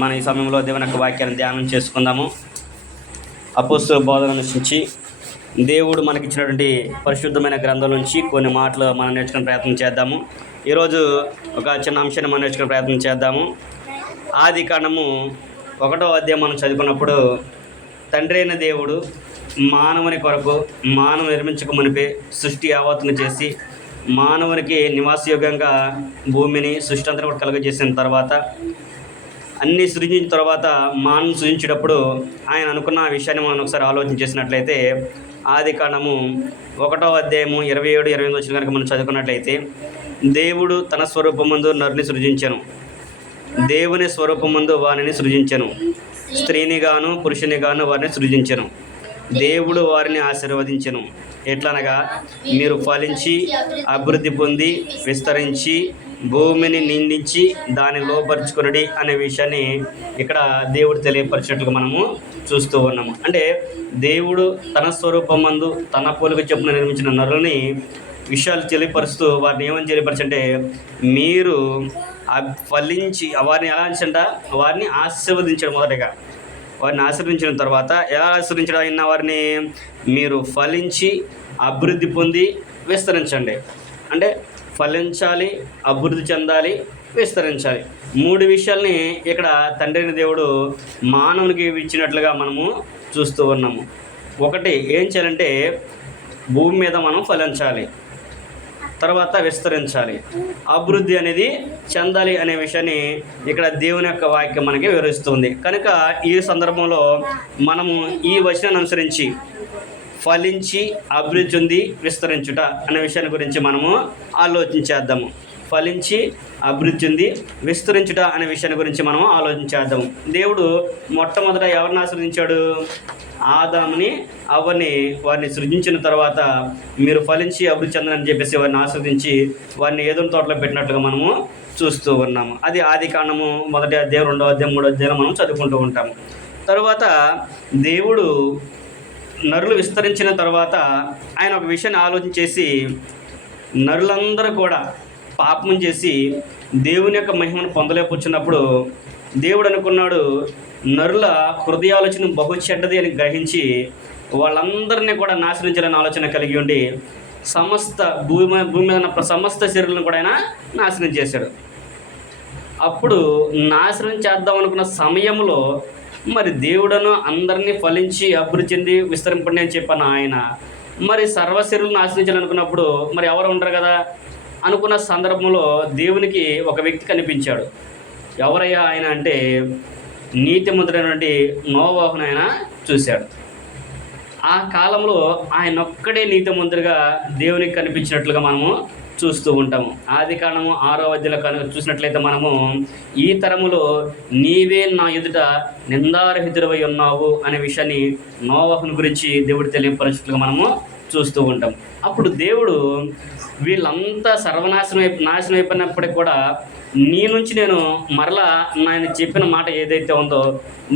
మన ఈ సమయంలో దేవుని యొక్క వాక్యాన్ని ధ్యానం చేసుకుందాము. అపోస్తలుల బోధన నుంచి దేవుడు మనకిచ్చినటువంటి పరిశుద్ధమైన గ్రంథం నుంచి కొన్ని మాటలు మనం నేర్చుకునే ప్రయత్నం చేద్దాము. ఈరోజు ఒక చిన్న అంశాన్ని మనం నేర్చుకునే ప్రయత్నం చేద్దాము. ఆదికాండము 1వ అధ్యాయం మనం చదువుకున్నప్పుడు, తండ్రి అయిన దేవుడు మానవుని కొరకు మానవు నిర్మించక మునిపే సృష్టి యావత్తును చేసి మానవునికి నివాసయోగ్యంగా భూమిని సృష్టి అంతా కూడా కలుగజేసిన తర్వాత, అన్నీ సృజించిన తర్వాత మానవుని సృజించేటప్పుడు ఆయన అనుకున్న విషయాన్ని మనం ఒకసారి ఆలోచన చేసినట్లయితే, ఆదికాండము 1వ అధ్యాయము 27-28 వచ్చిన కనుక మనం చదువుకున్నట్లయితే, దేవుడు తన స్వరూపమందు నరుని సృజించెను, దేవుని స్వరూపమందు వారిని సృజించెను, స్త్రీని గాను పురుషుని గాను వారిని సృజించెను. దేవుడు వారిని ఆశీర్వదించెను. ఎట్లనగా, మీరు ఫలించి అభివృద్ధి పొంది విస్తరించి భూమిని నిండించి దాన్ని లోపరుచుకునడి అనే విషయాన్ని ఇక్కడ దేవుడు తెలియపరిచినట్లుగా మనము చూస్తూ ఉన్నాము. అంటే దేవుడు తన స్వరూపమందు తన పోలిక చొప్పున నిర్మించిన నరులని విషయాలు తెలియపరుస్తూ వారిని ఏమని తెలియపరచంటే, మీరు ఫలించి వారిని ఎలా అంట, వారిని ఆశీర్వదించడం. మొదటగా వారిని ఆశీర్వదించిన తర్వాత ఎలా ఆశీర్వదించడం అయినా, వారిని మీరు ఫలించి అభివృద్ధి పొంది విస్తరించండి. అంటే ఫలించాలి, అభివృద్ధి చెందాలి, విస్తరించాలి. 3 విషయాల్ని ఇక్కడ తండ్రి అయిన దేవుడు మానవునికి ఇచ్చినట్లుగా మనము చూస్తూ ఉన్నాము. ఒకటి ఏం చేయాలంటే, భూమి మీద మనం ఫలించాలి, తర్వాత విస్తరించాలి, అభివృద్ధి అనేది చెందాలి అనే విషయాన్ని ఇక్కడ దేవుని యొక్క వాక్యం మనకి వివరిస్తుంది. కనుక ఈ సందర్భంలో మనము ఈ వచనాన్ని అనుసరించి ఫలించి అభివృద్ధి చెంది విస్తరించుట అనే విషయాన్ని గురించి మనము ఆలోచించేద్దాము. ఫలించి అభివృద్ధి చెంది విస్తరించుట అనే విషయాన్ని గురించి మనం ఆలోచించేద్దాము. దేవుడు మొట్టమొదట ఎవరిని ఆశ్రయించాడు? ఆదాముని అవ్వని వారిని సృజించిన తర్వాత మీరు ఫలించి అభివృద్ధి చెందని చెప్పేసి వారిని ఆశ్రదించి వారిని ఏదైనా తోటలో పెట్టినట్లుగా మనము చూస్తూ ఉన్నాము. అది ఆదికాండము 1వ అధ్యాయం, 2వ అధ్యాయం, 3వ అధ్యాయం మనం చదువుకుంటూ ఉంటాము. తర్వాత దేవుడు నరులు విస్తరించిన తర్వాత ఆయన ఒక విషయాన్ని ఆలోచన చేసి, నరులందరూ కూడా పాపం చేసి దేవుని యొక్క మహిమను పొందలేకపోతున్నప్పుడు దేవుడు అనుకున్నాడు, నరుల హృదయాలోచన బహు చెడ్డది అని గ్రహించి వాళ్ళందరినీ కూడా నాశనించాలని ఆలోచన కలిగి ఉండి సమస్త భూమి మీద ఉన్న సమస్త శరీరాలను కూడా ఆయన నాశనం చేశాడు. అప్పుడు నాశనం చేద్దాం అనుకున్న సమయంలో మరి దేవుడను అందరినీ ఫలించి అభివృద్ధి చెంది విస్తరింపండి అని చెప్పాను ఆయన. మరి సర్వశరీరులను నాశనించాలనుకున్నప్పుడు మరి ఎవరు ఉండరు కదా అనుకున్న సందర్భంలో దేవునికి ఒక వ్యక్తి కనిపించాడు. ఎవరయ్యా ఆయన అంటే, నీతిమంతుడైనటువంటి నోవాహును ఆయన చూశాడు. ఆ కాలంలో ఆయన ఒక్కడే నీతిమంతుడిగా దేవునికి కనిపించినట్లుగా మనము చూస్తూ ఉంటాము. ఆదికాండము 6వ అధ్యాయంలో కనుక చూసినట్లయితే మనము, ఈ తరములో నీవే నా ఎదుట నిందారహితుడవై ఉన్నావు అనే విషయాన్ని నోవాహుని గురించి దేవుడు తెలియపరచినట్లుగా మనము చూస్తూ ఉంటాం. అప్పుడు దేవుడు వీళ్ళంతా నాశనం అయిపోయినప్పటికీ కూడా నీ నుంచి నేను మరలా నేను చెప్పిన మాట ఏదైతే ఉందో,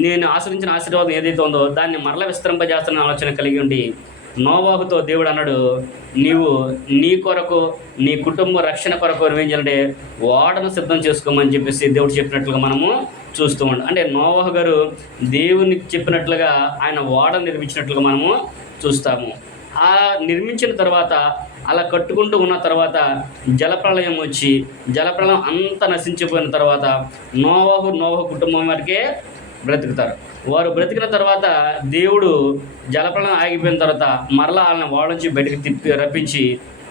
నేను ఆశ్రయించిన ఆశీర్వాదం ఏదైతే ఉందో దాన్ని మరలా విస్తరింపజేస్తున్న ఆలోచన కలిగి ఉండి నోవాహుతో దేవుడు అన్నాడు, నీవు నీ కొరకు నీ కుటుంబ రక్షణ కొరకు ఏం చేయాలంటే ఓడను సిద్ధం చేసుకోమని చెప్పేసి దేవుడు చెప్పినట్లుగా మనము చూస్తూ ఉంటాం. అంటే నోవాహు గారు దేవునికి చెప్పినట్లుగా ఆయన ఓడ నిర్మించినట్లుగా మనము చూస్తాము. ఆ నిర్మించిన తర్వాత అలా కట్టుకుంటూ ఉన్న తర్వాత జలప్రళయం వచ్చి జలప్రళయం అంతా నశించిపోయిన తర్వాత నోవాహు కుటుంబం వరకే బ్రతుకుతారు. వారు బ్రతికిన తర్వాత దేవుడు జలప్రళయం ఆగిపోయిన తర్వాత మరలా వాళ్ళని వాళ్ళ నుంచి బయటకు రప్పించి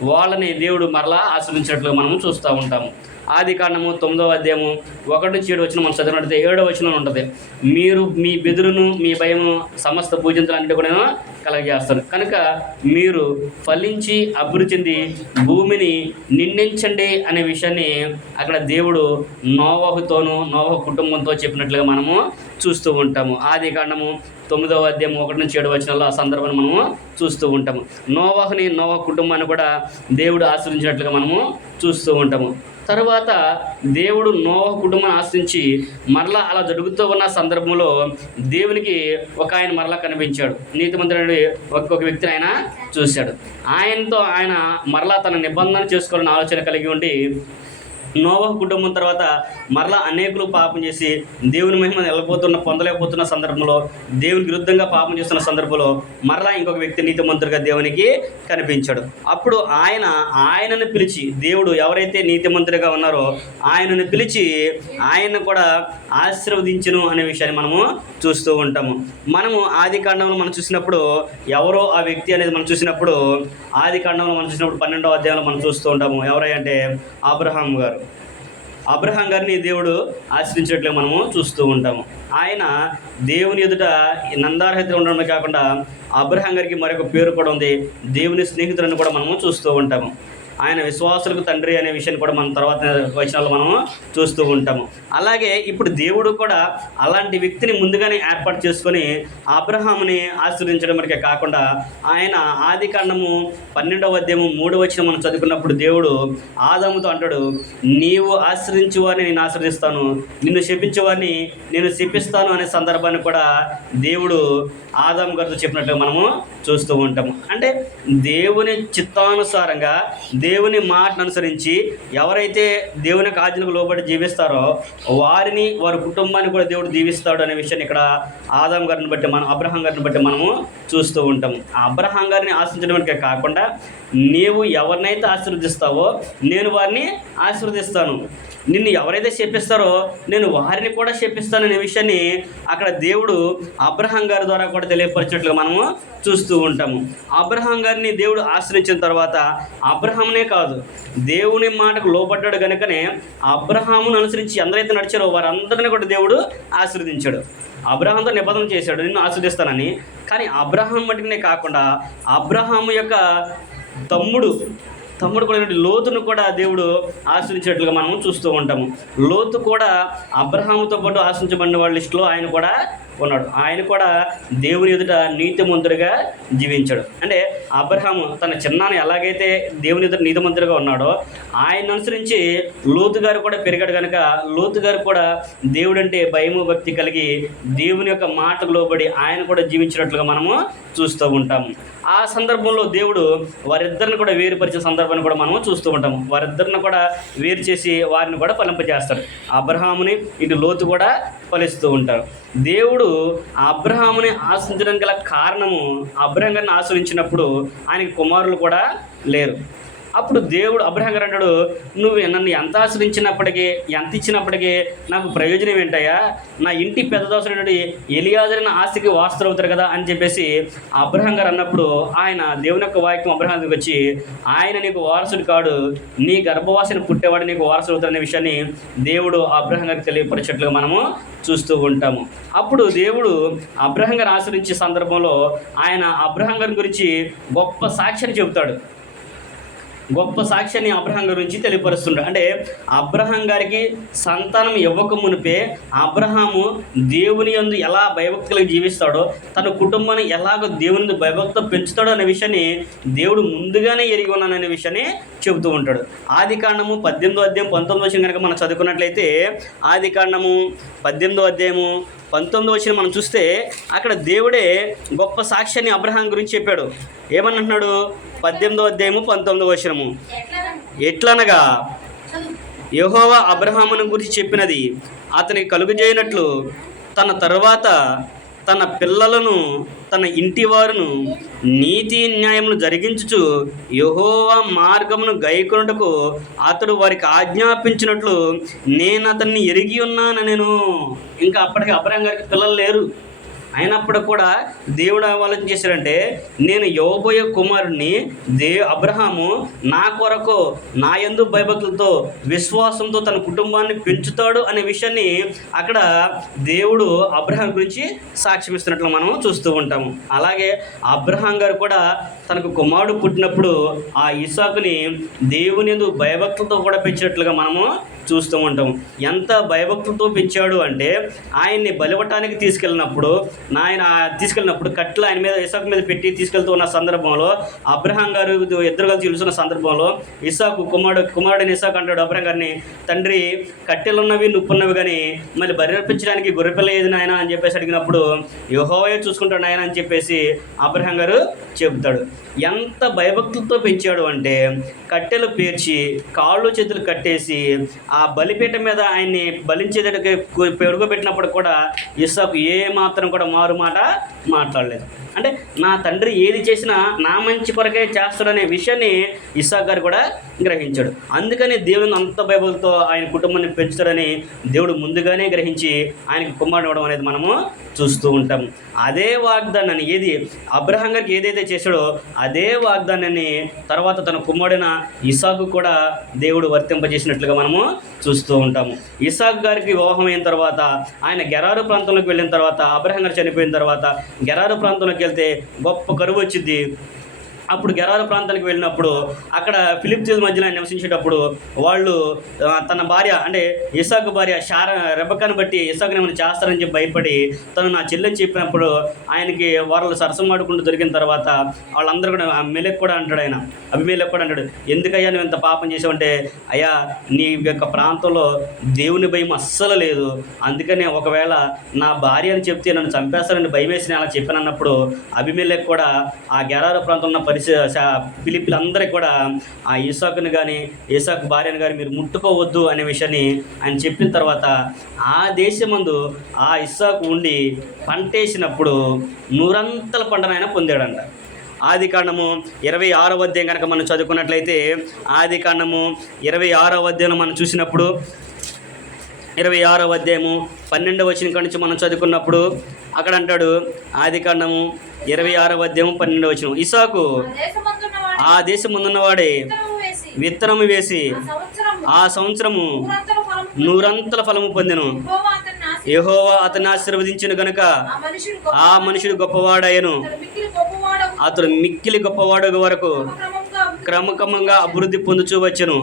వాళ్ళని దేవుడు మరలా ఆశ్రయించినట్లు మనం చూస్తూ ఉంటాము. ఆదికాండము 9వ అధ్యాయము 1-7 వచనం మనం చదివినట్లయితే 7వ వచనం ఉంటుంది, మీరు మీ బెదురును మీ భయము సమస్త పూజించాలన్నిటి కూడా కలగజేస్తారు. కనుక మీరు ఫలించి అభివృద్ధి చెంది భూమిని నిండించండి అనే విషయాన్ని అక్కడ దేవుడు నోవాహుతోనూ నోవాహు కుటుంబంతో చెప్పినట్లుగా మనము చూస్తూ ఉంటాము. ఆదికాండము 9వ అధ్యాయం 1-7 వచనాల్లో ఆ సందర్భాన్ని మనము చూస్తూ ఉంటాము. నోవాహు కుటుంబాన్ని కూడా దేవుడు ఆశ్రయించినట్లుగా మనము చూస్తూ ఉంటాము. తర్వాత దేవుడు నోవాహు కుటుంబాన్ని ఆశ్రయించి మరలా అలా జరుగుతూ ఉన్న సందర్భంలో దేవునికి ఒక ఆయన మరలా కనిపించాడు. నీతిమంతుడు ఒక వ్యక్తిని ఆయన చూశాడు. ఆయనతో ఆయన మరలా తన నిబంధన చేసుకోవాలని ఆలోచన కలిగి ఉండి నోవహు కుటుంబం తర్వాత మరలా అనేకులు పాపం చేసి దేవుని మహిమను పొందలేకపోతున్న సందర్భంలో, దేవునికి విరుద్ధంగా పాపం చేస్తున్న సందర్భంలో మరలా ఇంకొక వ్యక్తి నీతిమంతుడిగా దేవునికి కనిపించాడు. అప్పుడు ఆయనను పిలిచి, దేవుడు ఎవరైతే నీతిమంతుడిగా ఉన్నారో ఆయనను పిలిచి ఆయన్ని కూడా ఆశీర్వదించును అనే విషయాన్ని మనము చూస్తూ ఉంటాము. మనము ఆది కాండంలో మనం చూసినప్పుడు ఎవరో ఆ వ్యక్తి అనేది మనం చూసినప్పుడు, ఆది కాండంలో మనం చూసినప్పుడు 12వ అధ్యాయంలో మనం చూస్తూ ఉంటాము. ఎవరంటే అబ్రహాం గారు. అబ్రహాం గారిని దేవుడు ఆశ్రయించినట్లుగా మనము చూస్తూ ఉంటాము. ఆయన దేవుని ఎదుట నందార్హత ఉండడమే కాకుండా అబ్రహాం గారికి మరొక పేరు కూడా ఉంది, దేవుని స్నేహితులను కూడా మనము చూస్తూ ఉంటాము. ఆయన విశ్వాసులకు తండ్రి అనే విషయాన్ని కూడా మనం తర్వాత వచనాల్లో మనము చూస్తూ ఉంటాము. అలాగే ఇప్పుడు దేవుడు కూడా అలాంటి వ్యక్తిని ముందుగానే ఏర్పాటు చేసుకొని అబ్రహాముని ఆశీర్వదించడం వరకే కాకుండా, ఆయన ఆది కాండము 12వ అధ్యాయము 3వ వచనం మనం చదువుకున్నప్పుడు దేవుడు ఆదాముతో అంటాడు, నీవు ఆశ్రయించే వారిని నేను ఆశ్రయిస్తాను, నిన్ను శపించే వారిని నేను శపిస్తాను అనే సందర్భాన్ని కూడా దేవుడు ఆదాము గారితో చెప్పినట్టుగా మనము చూస్తూ ఉంటాము. అంటే దేవుని చిత్తానుసారంగా దేవుని మాటను అనుసరించి ఎవరైతే దేవుని యొక్క ఆజ్ఞలకు లోబడి జీవిస్తారో వారి కుటుంబాన్ని కూడా దేవుడు దీవిస్తాడు అనే విషయాన్ని ఇక్కడ ఆదాం గారిని బట్టి అబ్రహాం గారిని బట్టి మనము చూస్తూ ఉంటాము. ఆ అబ్రహాం గారిని ఆశీర్వదించడానికే కాకుండా, నీవు ఎవరినైతే ఆశీర్వదిస్తావో నేను వారిని ఆశీర్వదిస్తాను, నిన్ను ఎవరైతే శపిస్తారో నేను వారిని కూడా శపిస్తాననే విషయాన్ని అక్కడ దేవుడు అబ్రహాం గారి ద్వారా కూడా తెలియపరిచినట్లుగా మనము చూస్తూ ఉంటాము. అబ్రహాం గారిని దేవుడు ఆశ్రయించిన తర్వాత అబ్రహామునే కాదు, దేవుని మాటకు లోబడ్డాడు కనుకనే అబ్రహామును అనుసరించి ఎందరైతే నడిచారో వారందరినీ కూడా దేవుడు ఆశీర్వదించాడు. అబ్రహాంతో నిబంధన చేశాడు, నిన్ను ఆశీర్వదిస్తానని. కానీ అబ్రహాం మటుకునే కాకుండా అబ్రహాము యొక్క తమ్ముడు కూడా లోతును కూడా దేవుడు ఆశ్రయించినట్లుగా మనము చూస్తూ ఉంటాము. లోతు కూడా అబ్రహాముతో పాటు ఆశ్రయించబడిన వాళ్ళ లిస్టులో ఆయన కూడా ఉన్నాడు. ఆయన కూడా దేవుని ఎదుట నీతిమంతుడిగా జీవించాడు. అంటే అబ్రహాము తన చిన్నాన్ని ఎలాగైతే దేవుని ఎదుట నీతిమంతుడిగా ఉన్నాడో ఆయన అనుసరించి లోతు గారు కూడా పెరిగాడు కనుక లోతు గారు కూడా దేవుడు అంటే భయము భక్తి కలిగి దేవుని యొక్క మాటకు లోబడి ఆయన కూడా జీవించినట్లుగా మనము చూస్తూ ఉంటాము. ఆ సందర్భంలో దేవుడు వారిద్దరిని కూడా వేరుపరిచే సందర్భాన్ని కూడా మనము చూస్తూ ఉంటాము. వారిద్దరిని కూడా వేరు చేసి వారిని కూడా ఫలింపజేస్తాడు. అబ్రహాముని ఇటు లోతు కూడా ఫలిస్తూ ఉంటారు. దేవుడు అబ్రహాముని ఆశ్రయించడానికి గల కారణము, అబ్రహాం గారిని ఆశ్రయించినప్పుడు ఆయనకి కుమారులు కూడా లేరు. అప్పుడు దేవుడు అబ్రహాం గారు అంటాడు, నువ్వు నన్ను ఎంత ఆశ్రయించినప్పటికీ ఎంత ఇచ్చినప్పటికీ నాకు ప్రయోజనం ఏంటయ్యా, నా ఇంటి పెద్ద దోసరైనటువంటి ఎలియాజరిన ఆస్తికి వారసుడు అవుతారు కదా అని చెప్పేసి అబ్రహాం గారు అన్నప్పుడు ఆయన దేవుని యొక్క వాక్యం అబ్రహాం దగ్గరికి వచ్చి, ఆయన నీకు వారసుడు కాడు, నీ గర్భవాసిని పుట్టేవాడు నీకు వారసుడు అవుతారనే విషయాన్ని దేవుడు అబ్రహాం గారికి తెలియపరిచేట్లుగా మనము చూస్తూ ఉంటాము. అప్పుడు దేవుడు అబ్రహాం గారు ఆశ్రయించే సందర్భంలో ఆయన అబ్రహాం గారి గురించి గొప్ప సాక్ష్యాన్ని చెబుతాడు. గొప్ప సాక్ష్యాన్ని అబ్రహాం గురించి తెలియపరుస్తుంటాడు. అంటే అబ్రహాం గారికి సంతానం ఇవ్వక మునిపే అబ్రహాము దేవుని యందు ఎలా భయభక్తులకు జీవిస్తాడో, తన కుటుంబాన్ని ఎలాగో దేవుని భయభక్తితో పెంచుతాడో అనే విషయాన్ని దేవుడు ముందుగానే ఎరిగి ఉన్నాననే విషయాన్ని చెబుతూ ఉంటాడు. ఆది కాండము 18వ అధ్యాయం 19వ వచనం కనుక మనం చదువుకున్నట్లయితే, ఆది కాండము 18వ అధ్యాయము 19వ వచనం మనం చూస్తే అక్కడ దేవుడే గొప్ప సాక్ష్యాన్ని అబ్రహాం గురించి చెప్పాడు. ఏమనంటున్నాడు? 18వ అధ్యాయము 19వ వచనము, ఎట్లనగా యెహోవా అబ్రహామును గురించి చెప్పినది అతనికి కలుగజేయనట్లు తన తరువాత తన పిల్లలను తన ఇంటి వారును నీతి న్యాయమును జరిగించుచు యెహోవా మార్గమును గైకొనుటకు అతడు వారికి ఆజ్ఞాపించినట్లు నేను అతన్ని ఎరిగి ఉన్నాను. నేను ఇంకా అప్పటికి అబ్రహాం గారికి పిల్లలు లేరు, అయినప్పుడు కూడా దేవుడు ఆలోచన చేశాడంటే, నేను ఇవ్వబోయే కుమారుడిని అబ్రహాము నా కొరకు నా యందు భయభక్తులతో విశ్వాసంతో తన కుటుంబాన్ని పెంచుతాడు అనే విషయాన్ని అక్కడ దేవుడు అబ్రహాం గురించి సాక్ష్యం ఇస్తున్నట్లు మనం చూస్తూ ఉంటాము. అలాగే అబ్రహాం గారు కూడా తనకు కుమారుడు పుట్టినప్పుడు ఆ ఇస్సాకుని దేవుని యందు భయభక్తులతో కూడా పెంచినట్లుగా మనము చూస్తూ ఉంటాము. ఎంత భయభక్తులతో పెంచాడు అంటే, ఆయన్ని బలివటానికి తీసుకెళ్ళినప్పుడు నాయన తీసుకెళ్ళినప్పుడు కట్టెలు ఆయన మీద ఇసాకు మీద పెట్టి తీసుకెళ్తూ ఉన్న సందర్భంలో అబ్రహాం గారు ఇద్దరు కలిసి నిలుస్తున్న సందర్భంలో ఇసాకు కుమారుడైన ఇసాకు అంటాడు అబ్రహాం గారిని, తండ్రి కట్టెలున్నవి నుప్పున్నవి కానీ మళ్ళీ బర్రెపించడానికి గొర్రెపిల్ల ఏది నాయన అని చెప్పేసి అడిగినప్పుడు యెహోవాయే చూసుకుంటాడు నాయన అని చెప్పేసి అబ్రహాం గారు చెబుతాడు. ఎంత భయభక్తులతో పెంచాడు అంటే కట్టెలు పేర్చి కాళ్ళు చేతులు కట్టేసి ఆ బలిపీఠం మీద ఆయన్ని బలించేదటికి పెరుగుపెట్టినప్పుడు కూడా ఇస్సాకు ఏ మాత్రం కూడా మారు మాట మాట్లాడలేదు. అంటే నా తండ్రి ఏది చేసినా నా మంచి కొరకే చేస్తాడనే విషయాన్ని ఇస్సాకు గారు కూడా గ్రహించాడు. అందుకని దేవుని అంత బైబిల్తో ఆయన కుటుంబాన్ని పెంచుతాడని దేవుడు ముందుగానే గ్రహించి ఆయనకి కుమారుడు ఇవ్వడం అనేది మనము చూస్తూ ఉంటాం. అదే వాగ్దానాన్ని ఏది అబ్రహాం గారికి ఏదైతే చేశాడో అదే వాగ్దానాన్ని తర్వాత తన కుమారుడైన ఇసాకు కూడా దేవుడు వర్తింపజేసినట్లుగా మనము చూస్తూ ఉంటాము. ఇసాకు గారికి వివాహం అయిన తర్వాత ఆయన గెరారు ప్రాంతంలోకి వెళ్ళిన తర్వాత అబ్రహాం గారు చనిపోయిన తర్వాత గెరారు ప్రాంతంలోకి వెళ్తే గొప్ప కరువు వచ్చింది. అప్పుడు గెరారు ప్రాంతానికి వెళ్ళినప్పుడు అక్కడ ఫిలిప్తీయుల మధ్యలో ఆయన నివసించేటప్పుడు వాళ్ళు తన భార్య అంటే ఇసాకు భార్య రెబెక్కాను బట్టి ఇసాకుని ఏమైనా చేస్తారని చెప్పి భయపడి తను నా చెల్లెని చెప్పినప్పుడు ఆయనకి వాళ్ళు సరసం ఆడుకుంటూ దొరికిన తర్వాత వాళ్ళందరూ కూడా మెలెక్ కూడా అంటాడు, ఆయన అభిమేలెక్ కూడా అంటాడు, ఎందుకయ్యా నువ్వు ఇంత పాపం చేసావంటే, అయ్యా నీ యొక్క ప్రాంతంలో దేవుని భయం అస్సలు లేదు, అందుకనే ఒకవేళ నా భార్య అని చెప్తే నన్ను చంపేస్తారని భయం వేసి అలా చెప్పానన్నప్పుడు అభిమేలెక్ కూడా ఆ గెరారు ప్రాంతంలో ఉన్న ఫిలిప్పీలందరికీ కూడా ఆ ఇసాకుని కానీ ఇసాకు భార్యను కానీ మీరు ముట్టుకోవద్దు అనే విషయాన్ని ఆయన చెప్పిన తర్వాత ఆ దేశమందు ఆ ఇస్సాకు ఉండి పంటేసినప్పుడు 100 పంటను ఆయన పొందాడంట. ఆదికాండము 26వ అధ్యాయం కనుక మనం చదువుకున్నట్లయితే ఆదికాండము 26వ అధ్యాయంలో మనం చూసినప్పుడు 26వ అధ్యాయము 12వ వచనం కాడి నుంచి మనం చదువుకున్నప్పుడు అక్కడ అంటాడు, ఆదికాండము 26వ అధ్యాయం 12వ వచనం, ఇసాకు ఆ దేశం ముందున్నవాడే విత్తనము వేసి ఆ సంవత్సరము 100 ఫలము పొందెను. యెహోవా అతన్ని ఆశీర్వదించెను గనుక ఆ మనుషుడు గొప్పవాడయ్యను. అతడు మిక్కిలి గొప్పవాడు వరకు క్రమక్రమంగా అభివృద్ధి పొందుచూ వచ్చెను.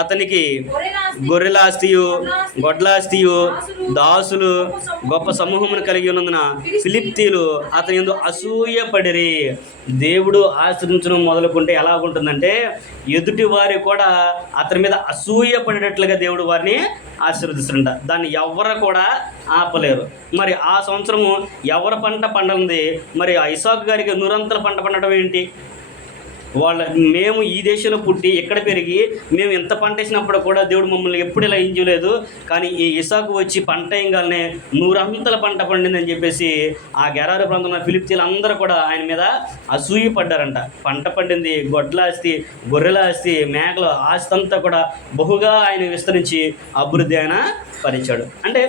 అతనికి గొర్రెలాస్తియు గొడ్లాస్తియు దాసులు గొప్ప సమూహమును కలిగి ఉన్నందున ఫిలిప్తీయులు అతని యందు అసూయపడిరి. దేవుడు ఆశ్రయించడం మొదలుకుంటే ఎలా ఉంటుందంటే ఎదుటి వారి కూడా అతని మీద అసూయపడేటట్లుగా దేవుడు వారిని ఆశీర్వదిస్తుంట. దాన్ని ఎవరు కూడా ఆపలేరు. మరి ఆ సంవత్సరము ఎవరి పంట పండింది, మరి ఇసాకు గారికి 100 పంట పండటం ఏంటి? మేము ఈ దేశంలో పుట్టి ఎక్కడ పెరిగి మేము ఎంత పంట వేసినప్పుడు కూడా దేవుడు మమ్మల్ని ఎప్పుడు ఇలా ఎంజలేదు, కానీ ఈ ఇసాకు వచ్చి పంట వేయగానే 100 పంట పండిందని చెప్పేసి ఆ గెరారు ప్రాంతంలో ఫిలిప్తీయులు అందరూ కూడా ఆయన మీద అసూయ పడ్డారంట. పంట పండింది, గొడ్లాస్తి గొర్రెలాస్తి మేకల ఆస్తి అంతా కూడా బహుగా ఆయన విస్తరించి అభివృద్ధి ఆయన పరిచాడు. అంటే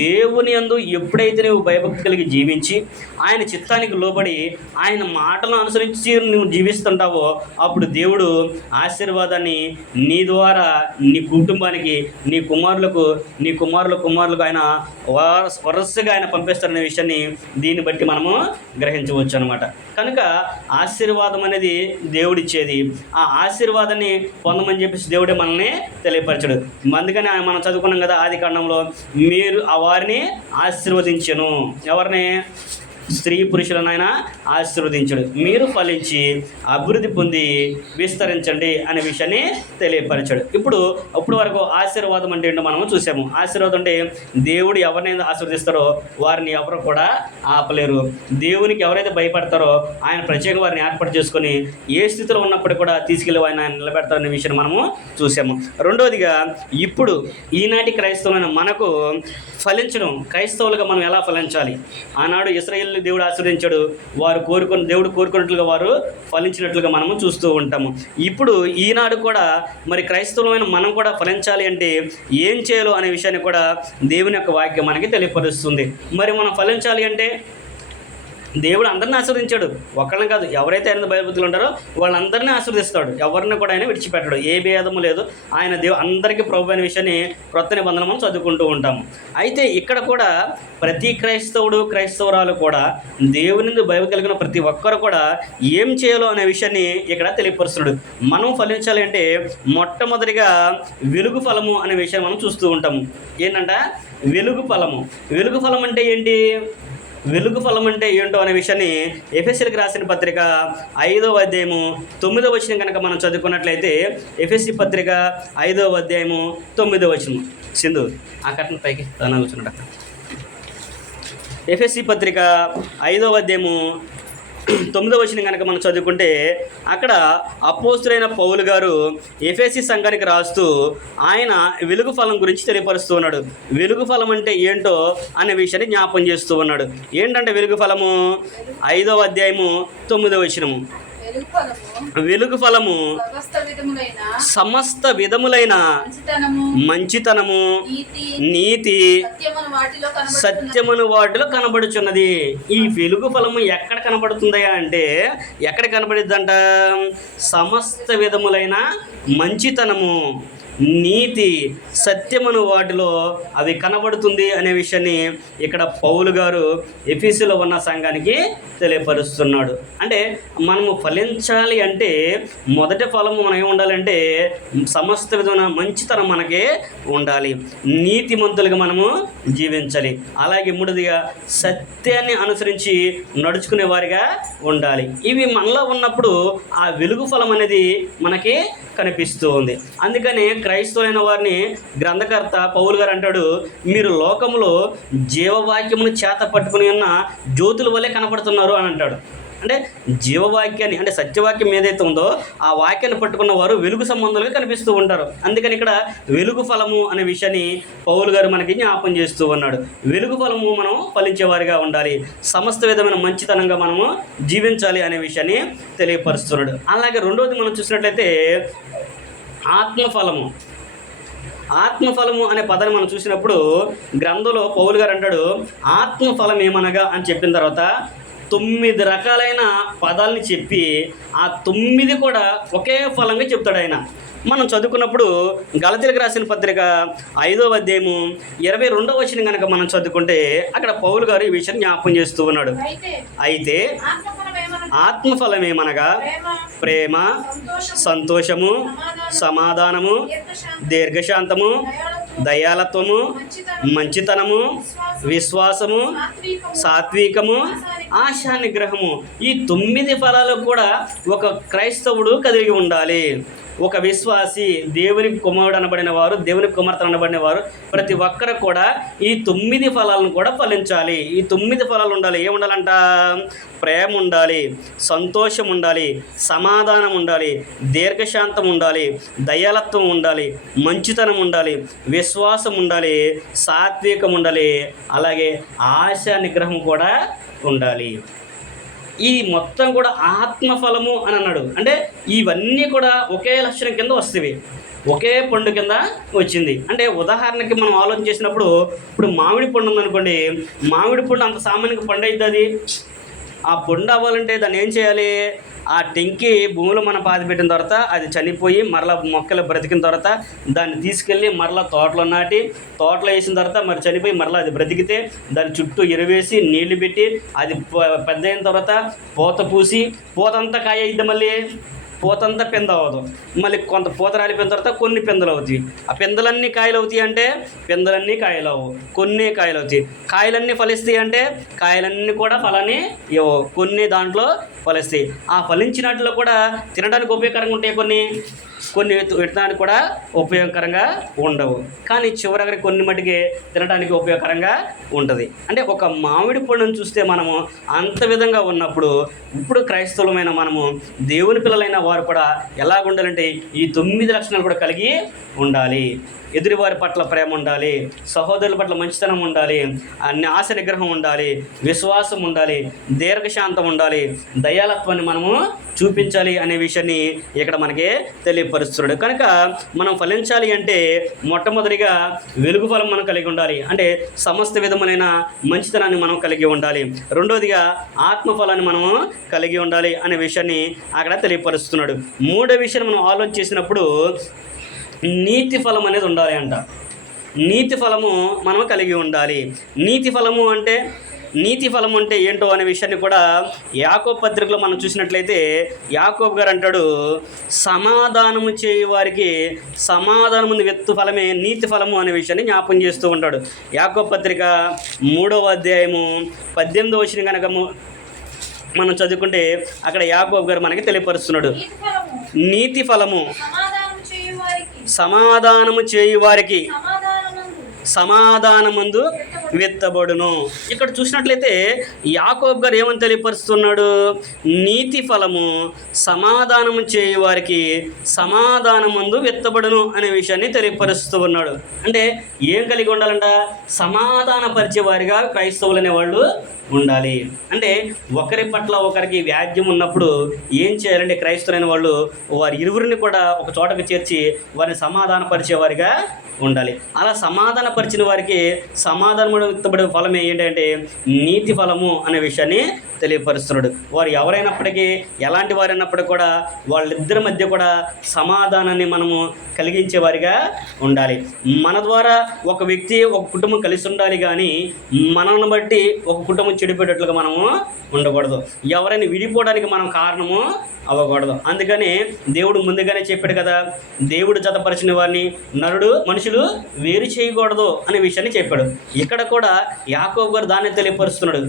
దేవుని యందు ఎప్పుడైతే నువ్వు భయభక్తి కలిగి జీవించి ఆయన చిత్తానికి లోబడి ఆయన మాటలను అనుసరించి నువ్వు జీవిస్తుంటావో అప్పుడు దేవుడు ఆశీర్వాదాన్ని నీ ద్వారా నీ కుటుంబానికి నీ కుమారులకు ఆయన వరుసగా ఆయన పంపిస్తారనే విషయాన్ని దీన్ని బట్టి మనము గ్రహించవచ్చు అనమాట. కనుక ఆశీర్వాదం అనేది దేవుడిచ్చేది. ఆ ఆశీర్వాదాన్ని పొందమని చెప్పేసి దేవుడే మనల్ని తెలియపరచాడు. అందుకని మనం చదువుకున్నాం కదా ఆదికాండంలో, మీరు ఆ వారిని ఆశీర్వదించెను. ఎవరిని? స్త్రీ పురుషులను ఆయన ఆశీర్వదించడు. మీరు ఫలించి అభివృద్ధి పొంది విస్తరించండి అనే విషయాన్ని తెలియపరచాడు. ఇప్పుడు వరకు ఆశీర్వాదం అంటే ఏంటో మనము చూసాము. ఆశీర్వాదం అంటే దేవుడు ఎవరినైతే ఆశీర్వదిస్తారో వారిని ఎవరు కూడా ఆపలేరు. దేవునికి ఎవరైతే భయపడతారో ఆయన ప్రత్యేక వారిని ఏర్పాటు చేసుకొని ఏ స్థితిలో ఉన్నప్పుడు కూడా తీసుకెళ్ళి ఆయన నిలబెడతారనే విషయాన్ని మనము చూసాము. రెండవదిగా ఇప్పుడు ఈనాటి క్రైస్తవులైన మనకు ఫలించడం, క్రైస్తవులుగా మనం ఎలా ఫలించాలి? ఆనాడు ఇశ్రాయేలు దేవుడు ఆశీర్వదించాడు, దేవుడు కోరుకున్నట్లుగా వారు ఫలించినట్లుగా మనము చూస్తూ ఉంటాము. ఇప్పుడు ఈనాడు కూడా మరి క్రైస్తవులమైన మనం కూడా ఫలించాలి అంటే ఏం చేయాలో అనే విషయాన్ని కూడా దేవుని యొక్క వాక్యం మనకి తెలియపరుస్తుంది. మరి మనం ఫలించాలి అంటే దేవుడు అందరిని ఆశీర్వదించాడు, ఒక్కళ్ళని కాదు. ఎవరైతే ఆయన భయభక్తులు ఉంటారో వాళ్ళందరినీ ఆశీర్వదిస్తాడు. ఎవరిని కూడా ఆయన విడిచిపెట్టాడు. ఏ భేదము లేదు. ఆయన అందరికీ ప్రభు అనే విషయాన్ని క్రొత్త నిబంధన మనం చదువుకుంటూ ఉంటాము. అయితే ఇక్కడ కూడా ప్రతి క్రైస్తవురాలు కూడా దేవుని భయభక్తి కలిగిన ప్రతి ఒక్కరు కూడా ఏం చేయాలో అనే విషయాన్ని ఇక్కడ తెలియపరుస్తున్నాడు. మనం ఫలించాలి అంటే మొట్టమొదటిగా వెలుగు ఫలము అనే విషయాన్ని మనం చూస్తూ ఉంటాము. ఏంటంటే వెలుగు ఫలము అంటే ఏంటి? వెలుగు ఫలం అంటే ఏంటో అనే విషయాన్ని ఎఫెసీలకు రాసిన పత్రిక 5వ అధ్యాయము 9వ వచనం కనుక మనం చదువుకున్నట్లయితే, ఎఫెసీ పత్రిక 5వ అధ్యాయము 9వ వచనం. సింధు ఆ కట్టను పైకి తన కూర్చున్నాడు అక్కడ. ఎఫెసీ పత్రిక 5వ అధ్యాయము 9వ వచనం కనుక మనం చదువుకుంటే, అక్కడ అపోస్తులైన పౌలు గారు ఎఫెసీ సంఘానికి రాస్తూ ఆయన వెలుగు ఫలం గురించి తెలియపరుస్తూ ఉన్నాడు. వెలుగు ఫలం అంటే ఏంటో అనే విషయాన్ని జ్ఞాపం చేస్తూ ఉన్నాడు. ఏంటంటే వెలుగు ఫలము? 5వ అధ్యాయము 9వ వచనము. వెలుగు ఫలము సమస్త విధములైన మంచితనము, నీతి, సత్యమును వాటిలో కనబడుచున్నది. ఈ వెలుగు ఫలము ఎక్కడ కనబడుతుందయా అంటే, ఎక్కడ కనబడిద్దంట? సమస్త విధములైన మంచితనము, నీతి, సత్యమును వాటిలో అవి కనబడుతుంది అనే విషయాన్ని ఇక్కడ పౌలు గారు ఎఫెసీలో ఉన్న సంఘానికి తెలియపరుస్తున్నాడు. అంటే మనము ఫలించాలి అంటే మొదటి ఫలము మనం ఏమి ఉండాలంటే సమస్త విధమైన మంచితనం మనకి ఉండాలి, నీతిమంతులుగా మనము జీవించాలి. అలాగే మూడోదిగా సత్యాన్ని అనుసరించి నడుచుకునే వారిగా ఉండాలి. ఇవి మనలో ఉన్నప్పుడు ఆ వెలుగు ఫలం అనేది మనకి కనిపిస్తూ ఉంది. అందుకని క్రైస్తవులైన వారిని గ్రంథకర్త పౌలు గారు అంటాడు, మీరు లోకములో జీవవాక్యమును చేత పట్టుకుని ఉన్న జ్యోతుల వల్లే కనపడుతున్నారు అని అంటాడు. అంటే జీవవాక్యాన్ని, అంటే సత్యవాక్యం ఏదైతే ఉందో ఆ వాక్యాన్ని పట్టుకున్న వారు వెలుగు సంబంధాలుగా కనిపిస్తూ ఉంటారు. అందుకని ఇక్కడ వెలుగు ఫలము అనే విషయాన్ని పౌలు గారు మనకి జ్ఞాపం చేస్తూ ఉన్నాడు. వెలుగు ఫలము మనం ఫలించేవారిగా ఉండాలి, సమస్త విధమైన మంచితనంగా మనము జీవించాలి అనే విషయాన్ని తెలియపరుస్తున్నాడు. అలాగే రెండవది మనం చూసినట్లయితే ఆత్మఫలము. ఆత్మఫలము అనే పదాన్ని మనం చూసినప్పుడు గ్రంథంలో పౌలు గారు అంటాడు, ఆత్మఫలం ఏమనగా అని చెప్పిన తర్వాత 9 రకాలైన పదాలని చెప్పి ఆ 9 కూడా ఒకే ఫలంగా చెప్తాడు ఆయన. మనం చదువుకున్నప్పుడు గలతీలకు రాసిన పత్రిక 5వ అధ్యాయము 22వ వచనం కనుక మనం చదువుకుంటే అక్కడ పౌలు గారు ఈ విషయం జ్ఞాపకం చేస్తూ ఉన్నాడు. అయితే ఆత్మఫలం ఏమనగా ప్రేమ, సంతోషము, సమాధానము, దీర్ఘశాంతము, దయాళత్వము, మంచితనము, విశ్వాసము, సాత్వికము, ఆశా నిగ్రహము. ఈ 9 ఫలాలు కూడా ఒక క్రైస్తవుడు కలిగి ఉండాలి. ఒక విశ్వాసి, దేవునికి కుమారుడు అనబడిన వారు, దేవునికి కుమార్తె అనబడిన వారు ప్రతి ఒక్కరు కూడా ఈ 9 ఫలాలను కూడా ఫలించాలి. ఈ 9 ఫలాలు ఉండాలి. ఏముండాలంట? ప్రేమ ఉండాలి, సంతోషం ఉండాలి, సమాధానం ఉండాలి, దీర్ఘశాంతం ఉండాలి, దయాళత్వం ఉండాలి, మంచితనం ఉండాలి, విశ్వాసం ఉండాలి, సాత్వికం ఉండాలి, అలాగే ఆశా నిగ్రహం కూడా ఉండాలి. ఈ మొత్తం కూడా ఆత్మఫలము అని అన్నాడు. అంటే ఇవన్నీ కూడా ఒకే లక్షణం కింద వస్తవి, ఒకే పండు కింద వచ్చింది. అంటే ఉదాహరణకి మనం ఆలోచన చేసినప్పుడు, ఇప్పుడు మామిడి పండు ఉందనుకోండి, మామిడి పండు అంత సామాన్యంగా పండు అవుతుంది. అది ఆ పండు అవ్వాలంటే దాన్ని ఏం చేయాలి? ఆ టెంకి భూమిలో మనం పాతి పెట్టిన తర్వాత అది చనిపోయి మరలా మొక్కలు బ్రతికిన తర్వాత దాన్ని తీసుకెళ్ళి మరలా తోటలో నాటి, తోటలో వేసిన తర్వాత మరి చనిపోయి మరలా అది బ్రతికితే దాని చుట్టూ ఎరువేసి నీళ్లు పెట్టి అది పెద్ద అయిన తర్వాత పూత పూసి, పూతంతా కాయ అయిద్ది, మళ్ళీ పూతంతా పింద అవ్వదు, మళ్ళీ కొంత పూత రాలిపోయిన తర్వాత కొన్ని పిందలు అవుతాయి. ఆ పిందలన్నీ కాయలు అవుతాయి అంటే పిందలన్నీ కాయలు అవ్వవు, కొన్ని కాయలు అవుతాయి. కాయలన్నీ ఫలిస్తాయి అంటే కాయలన్నీ కూడా ఫలాన్ని ఇవ్వవు, కొన్ని దాంట్లో ఫలిస్తాయి. ఆ ఫలించినట్లు కూడా తినడానికి ఉపయోగకరంగా ఉంటాయి, కొన్ని విత్తనానికి కూడా ఉపయోగకరంగా ఉండవు. కానీ చివరికి కొన్ని మటుకి తినడానికి ఉపయోగకరంగా ఉంటుంది. అంటే ఒక మామిడి పండును చూస్తే మనము అంత విధంగా ఉన్నప్పుడు, ఇప్పుడు క్రైస్తవులమైన మనము దేవుని పిల్లలైన వారు కూడా ఎలాగుండాలంటే ఈ 9 లక్షణాలు కూడా కలిగి ఉండాలి. ఎదుటివారి పట్ల ప్రేమ ఉండాలి, సహోదరుల పట్ల మంచితనం ఉండాలి, ఆశ నిగ్రహం ఉండాలి, విశ్వాసం ఉండాలి, దీర్ఘశాంతం ఉండాలి, దయాళత్వాన్ని మనము చూపించాలి అనే విషయాన్ని ఇక్కడ మనకి తెలియపరుస్తున్నాడు. కనుక మనం ఫలించాలి అంటే మొట్టమొదటిగా వెలుగు ఫలం మనం కలిగి ఉండాలి, అంటే సమస్త విధములైన మంచితనాన్ని మనం కలిగి ఉండాలి. రెండోదిగా ఆత్మఫలాన్ని మనము కలిగి ఉండాలి అనే విషయాన్ని అక్కడ తెలియపరుస్తున్నాడు. మూడో విషయాన్ని మనం ఆలోచన చేసినప్పుడు నీతి ఫలం అనేది ఉండాలి అంట. నీతి ఫలము మనం కలిగి ఉండాలి. నీతి ఫలము అంటే నీతి ఫలం అంటే ఏంటో అనే విషయాన్ని కూడా యాకోబు పత్రికలో మనం చూసినట్లయితే యాకోబు గారు అంటాడు, సమాధానము చేయు వారికి సమాధానము విత్తు ఫలమే నీతి ఫలము అనే విషయాన్ని జ్ఞాపకం చేస్తూ ఉంటాడు. యాకోబు పత్రిక 3వ అధ్యాయము 18వ వచనం కనుక మనం చదువుకుంటే అక్కడ యాకోబు గారు మనకి తెలియపరుస్తున్నాడు. నీతి ఫలము సమాధానము చేయు వారికి సమాధానమందు విత్తబడును. ఇక్కడ చూసినట్లయితే యాకోబు గారు ఏమని తెలియపరుస్తున్నాడు? నీతి ఫలము సమాధానము చేయు వారికి సమాధానమందు విత్తబడును అనే విషయాన్ని తెలియపరుస్తూ ఉన్నాడు. అంటే ఏం కలిగి ఉండాలంట? సమాధాన పరిచేవారిగా క్రైస్తవులు అనేవాళ్ళు ఉండాలి. అంటే ఒకరి పట్ల ఒకరికి వ్యాజ్యం ఉన్నప్పుడు ఏం చేయాలంటే క్రైస్తవులైన వాళ్ళు వారి ఇరువురిని కూడా ఒక చోటకు చేర్చి వారిని సమాధానపరిచేవారిగా ఉండాలి. అలా సమాధానపరిచిన వారికి సమాధానము విత్తబడే ఫలం ఏంటంటే నీతి ఫలము అనే విషయాన్ని తెలియపరుస్తున్నాడు. వారు ఎవరైనప్పటికీ ఎలాంటి వారైనప్పటికీ కూడా వాళ్ళిద్దరి మధ్య కూడా సమాధానాన్ని మనము కలిగించే వారిగా ఉండాలి. మన ద్వారా ఒక వ్యక్తి ఒక కుటుంబం కలిసి ఉండాలి, కానీ మనల్ని బట్టి ఒక కుటుంబం చెడిపోయేటట్లుగా మనము ఉండకూడదు. ఎవరైనా విడిపోవడానికి మనం కారణము అవ్వకూడదు. అందుకని దేవుడు ముందుగానే చెప్పాడు కదా, దేవుడు జతపరిచిన వారిని మనుషులు వేరు చేయకూడదు అనే విషయాన్ని చెప్పాడు. ఇక్కడ కూడా యాకోబు గారు దాన్ని తెలియపరుస్తున్నాడు.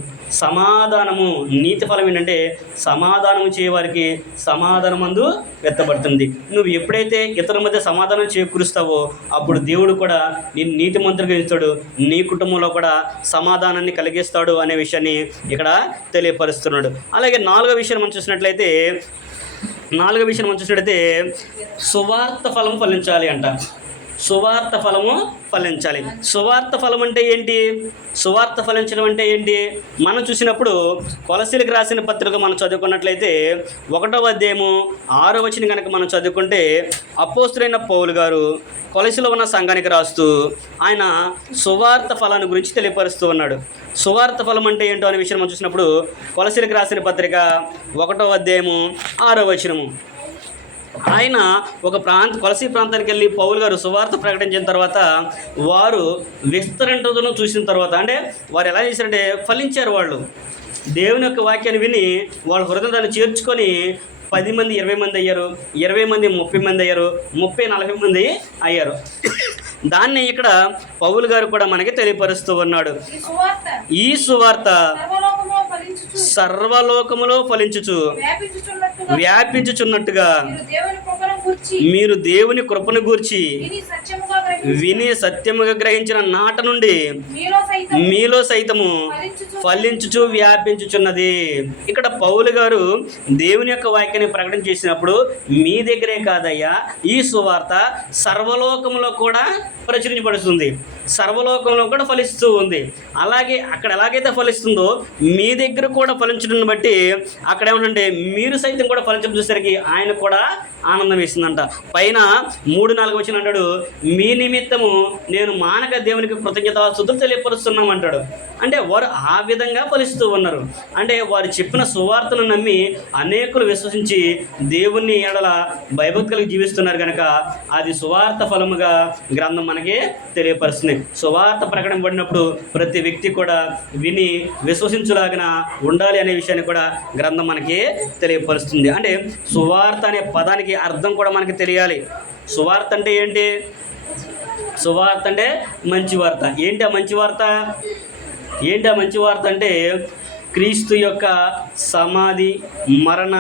సమాధానము నీతి ఫలం ఏంటంటే సమాధానము చేయవారికి సమాధానమందు వెత్తబడుతుంది. నువ్వు ఎప్పుడైతే ఇతరుల మధ్య సమాధానం చేకూరుస్తావో అప్పుడు దేవుడు కూడా నేను నీతిమంతుడిగా ఇస్తాడు, నీ కుటుంబంలో కూడా సమాధానాన్ని కలిగిస్తాడు అనే విషయాన్ని ఇక్కడ తెలియపరుస్తున్నాడు. అలాగే నాలుగో విషయం మనం చూసినట్లయితే సువార్త ఫలం ఫలించాలి అంట. సువార్త ఫలము ఫలించాలి. సువార్త ఫలం అంటే ఏంటి? సువార్త ఫలించడం అంటే ఏంటి? మనం చూసినప్పుడు కొలసీలకు రాసిన పత్రిక మనం చదువుకున్నట్లయితే 1వ అధ్యాయము 6వ వచనం కనుక మనం చదువుకుంటే అపోస్తులైన పౌలు గారు కొలసీలో ఉన్న సంఘానికి రాస్తూ ఆయన సువార్త ఫలాన్ని గురించి తెలియపరుస్తూ ఉన్నాడు. సువార్త ఫలం అంటే ఏంటో అనే విషయం మనం చూసినప్పుడు కొలసీలకు రాసిన పత్రిక 1వ అధ్యాయము 6వ వచనము, ఆయన ఒక కొలసీ ప్రాంతానికి వెళ్ళి పౌలు గారు సువార్త ప్రకటించిన తర్వాత వారు విస్తరించడం చూసిన తర్వాత అంటే వారు ఎలా చేశారంటే ఫలించారు. వాళ్ళు దేవుని యొక్క వాక్యాన్ని విని వాళ్ళ హృదయాన్ని చేర్చుకొని 10 మంది 20 మంది అయ్యారు, 20 మంది 30 మంది అయ్యారు, 30 40 మంది అయ్యారు. దాన్ని ఇక్కడ పౌలు గారు కూడా మనకి తెలియపరుస్తూ ఉన్నాడు. ఈ సువార్త సర్వలోకములో ఫలించుచు వ్యాపించుచున్నట్టుగా మీరు దేవుని కృపను గూర్చి విని సత్యముగా గ్రహించిన నాట నుండి మీలో సైతము ఫలించుచు వ్యాపించుచున్నది. ఇక్కడ పౌలు గారు దేవుని యొక్క వాక్యాన్ని ప్రకటన చేసినప్పుడు మీ దగ్గరే కాదయ్యా, ఈ సువార్త సర్వలోకంలో కూడా ప్రచురించబడుతుంది, సర్వలోకంలో కూడా ఫలిస్తూ ఉంది. అలాగే అక్కడ ఎలాగైతే ఫలిస్తుందో మీ దగ్గర కూడా ఫలించడం బట్టి అక్కడ ఏమంటే మీరు సైతం కూడా ఫలించడం చూసేసరికి ఆయన కూడా ఆనందం వేసిందంట. పైన 3-4 వచనం అంటాడు, మీ నిమిత్తము నేను మానక దేవునికి కృతజ్ఞతాస్తుతులు తెలియపరుస్తున్నాం అంటాడు. అంటే వారు ఆ విధంగా ఫలిస్తూ ఉన్నారు. అంటే వారు చెప్పిన సువార్తను నమ్మి అనేకులు విశ్వసించి దేవుని ఎడల భయభక్తులకు జీవిస్తున్నారు కనుక అది సువార్త ఫలముగా గ్రంథం మనకి తెలియపరుస్తుంది. సువార్త ప్రకటింపబడినప్పుడు ప్రతి వ్యక్తి కూడా విని విశ్వసించులాగిన ఉండాలి అనే విషయాన్ని కూడా గ్రంథం మనకి తెలియపరుస్తుంది. అంటే సువార్త అనే పదానికి అర్థం కూడా మనకి తెలియాలి. సువార్త అంటే ఏంటి? సువార్త అంటే మంచి వార్త. ఏంటి ఆ మంచి వార్త? అంటే క్రీస్తు యొక్క సమాధి, మరణ,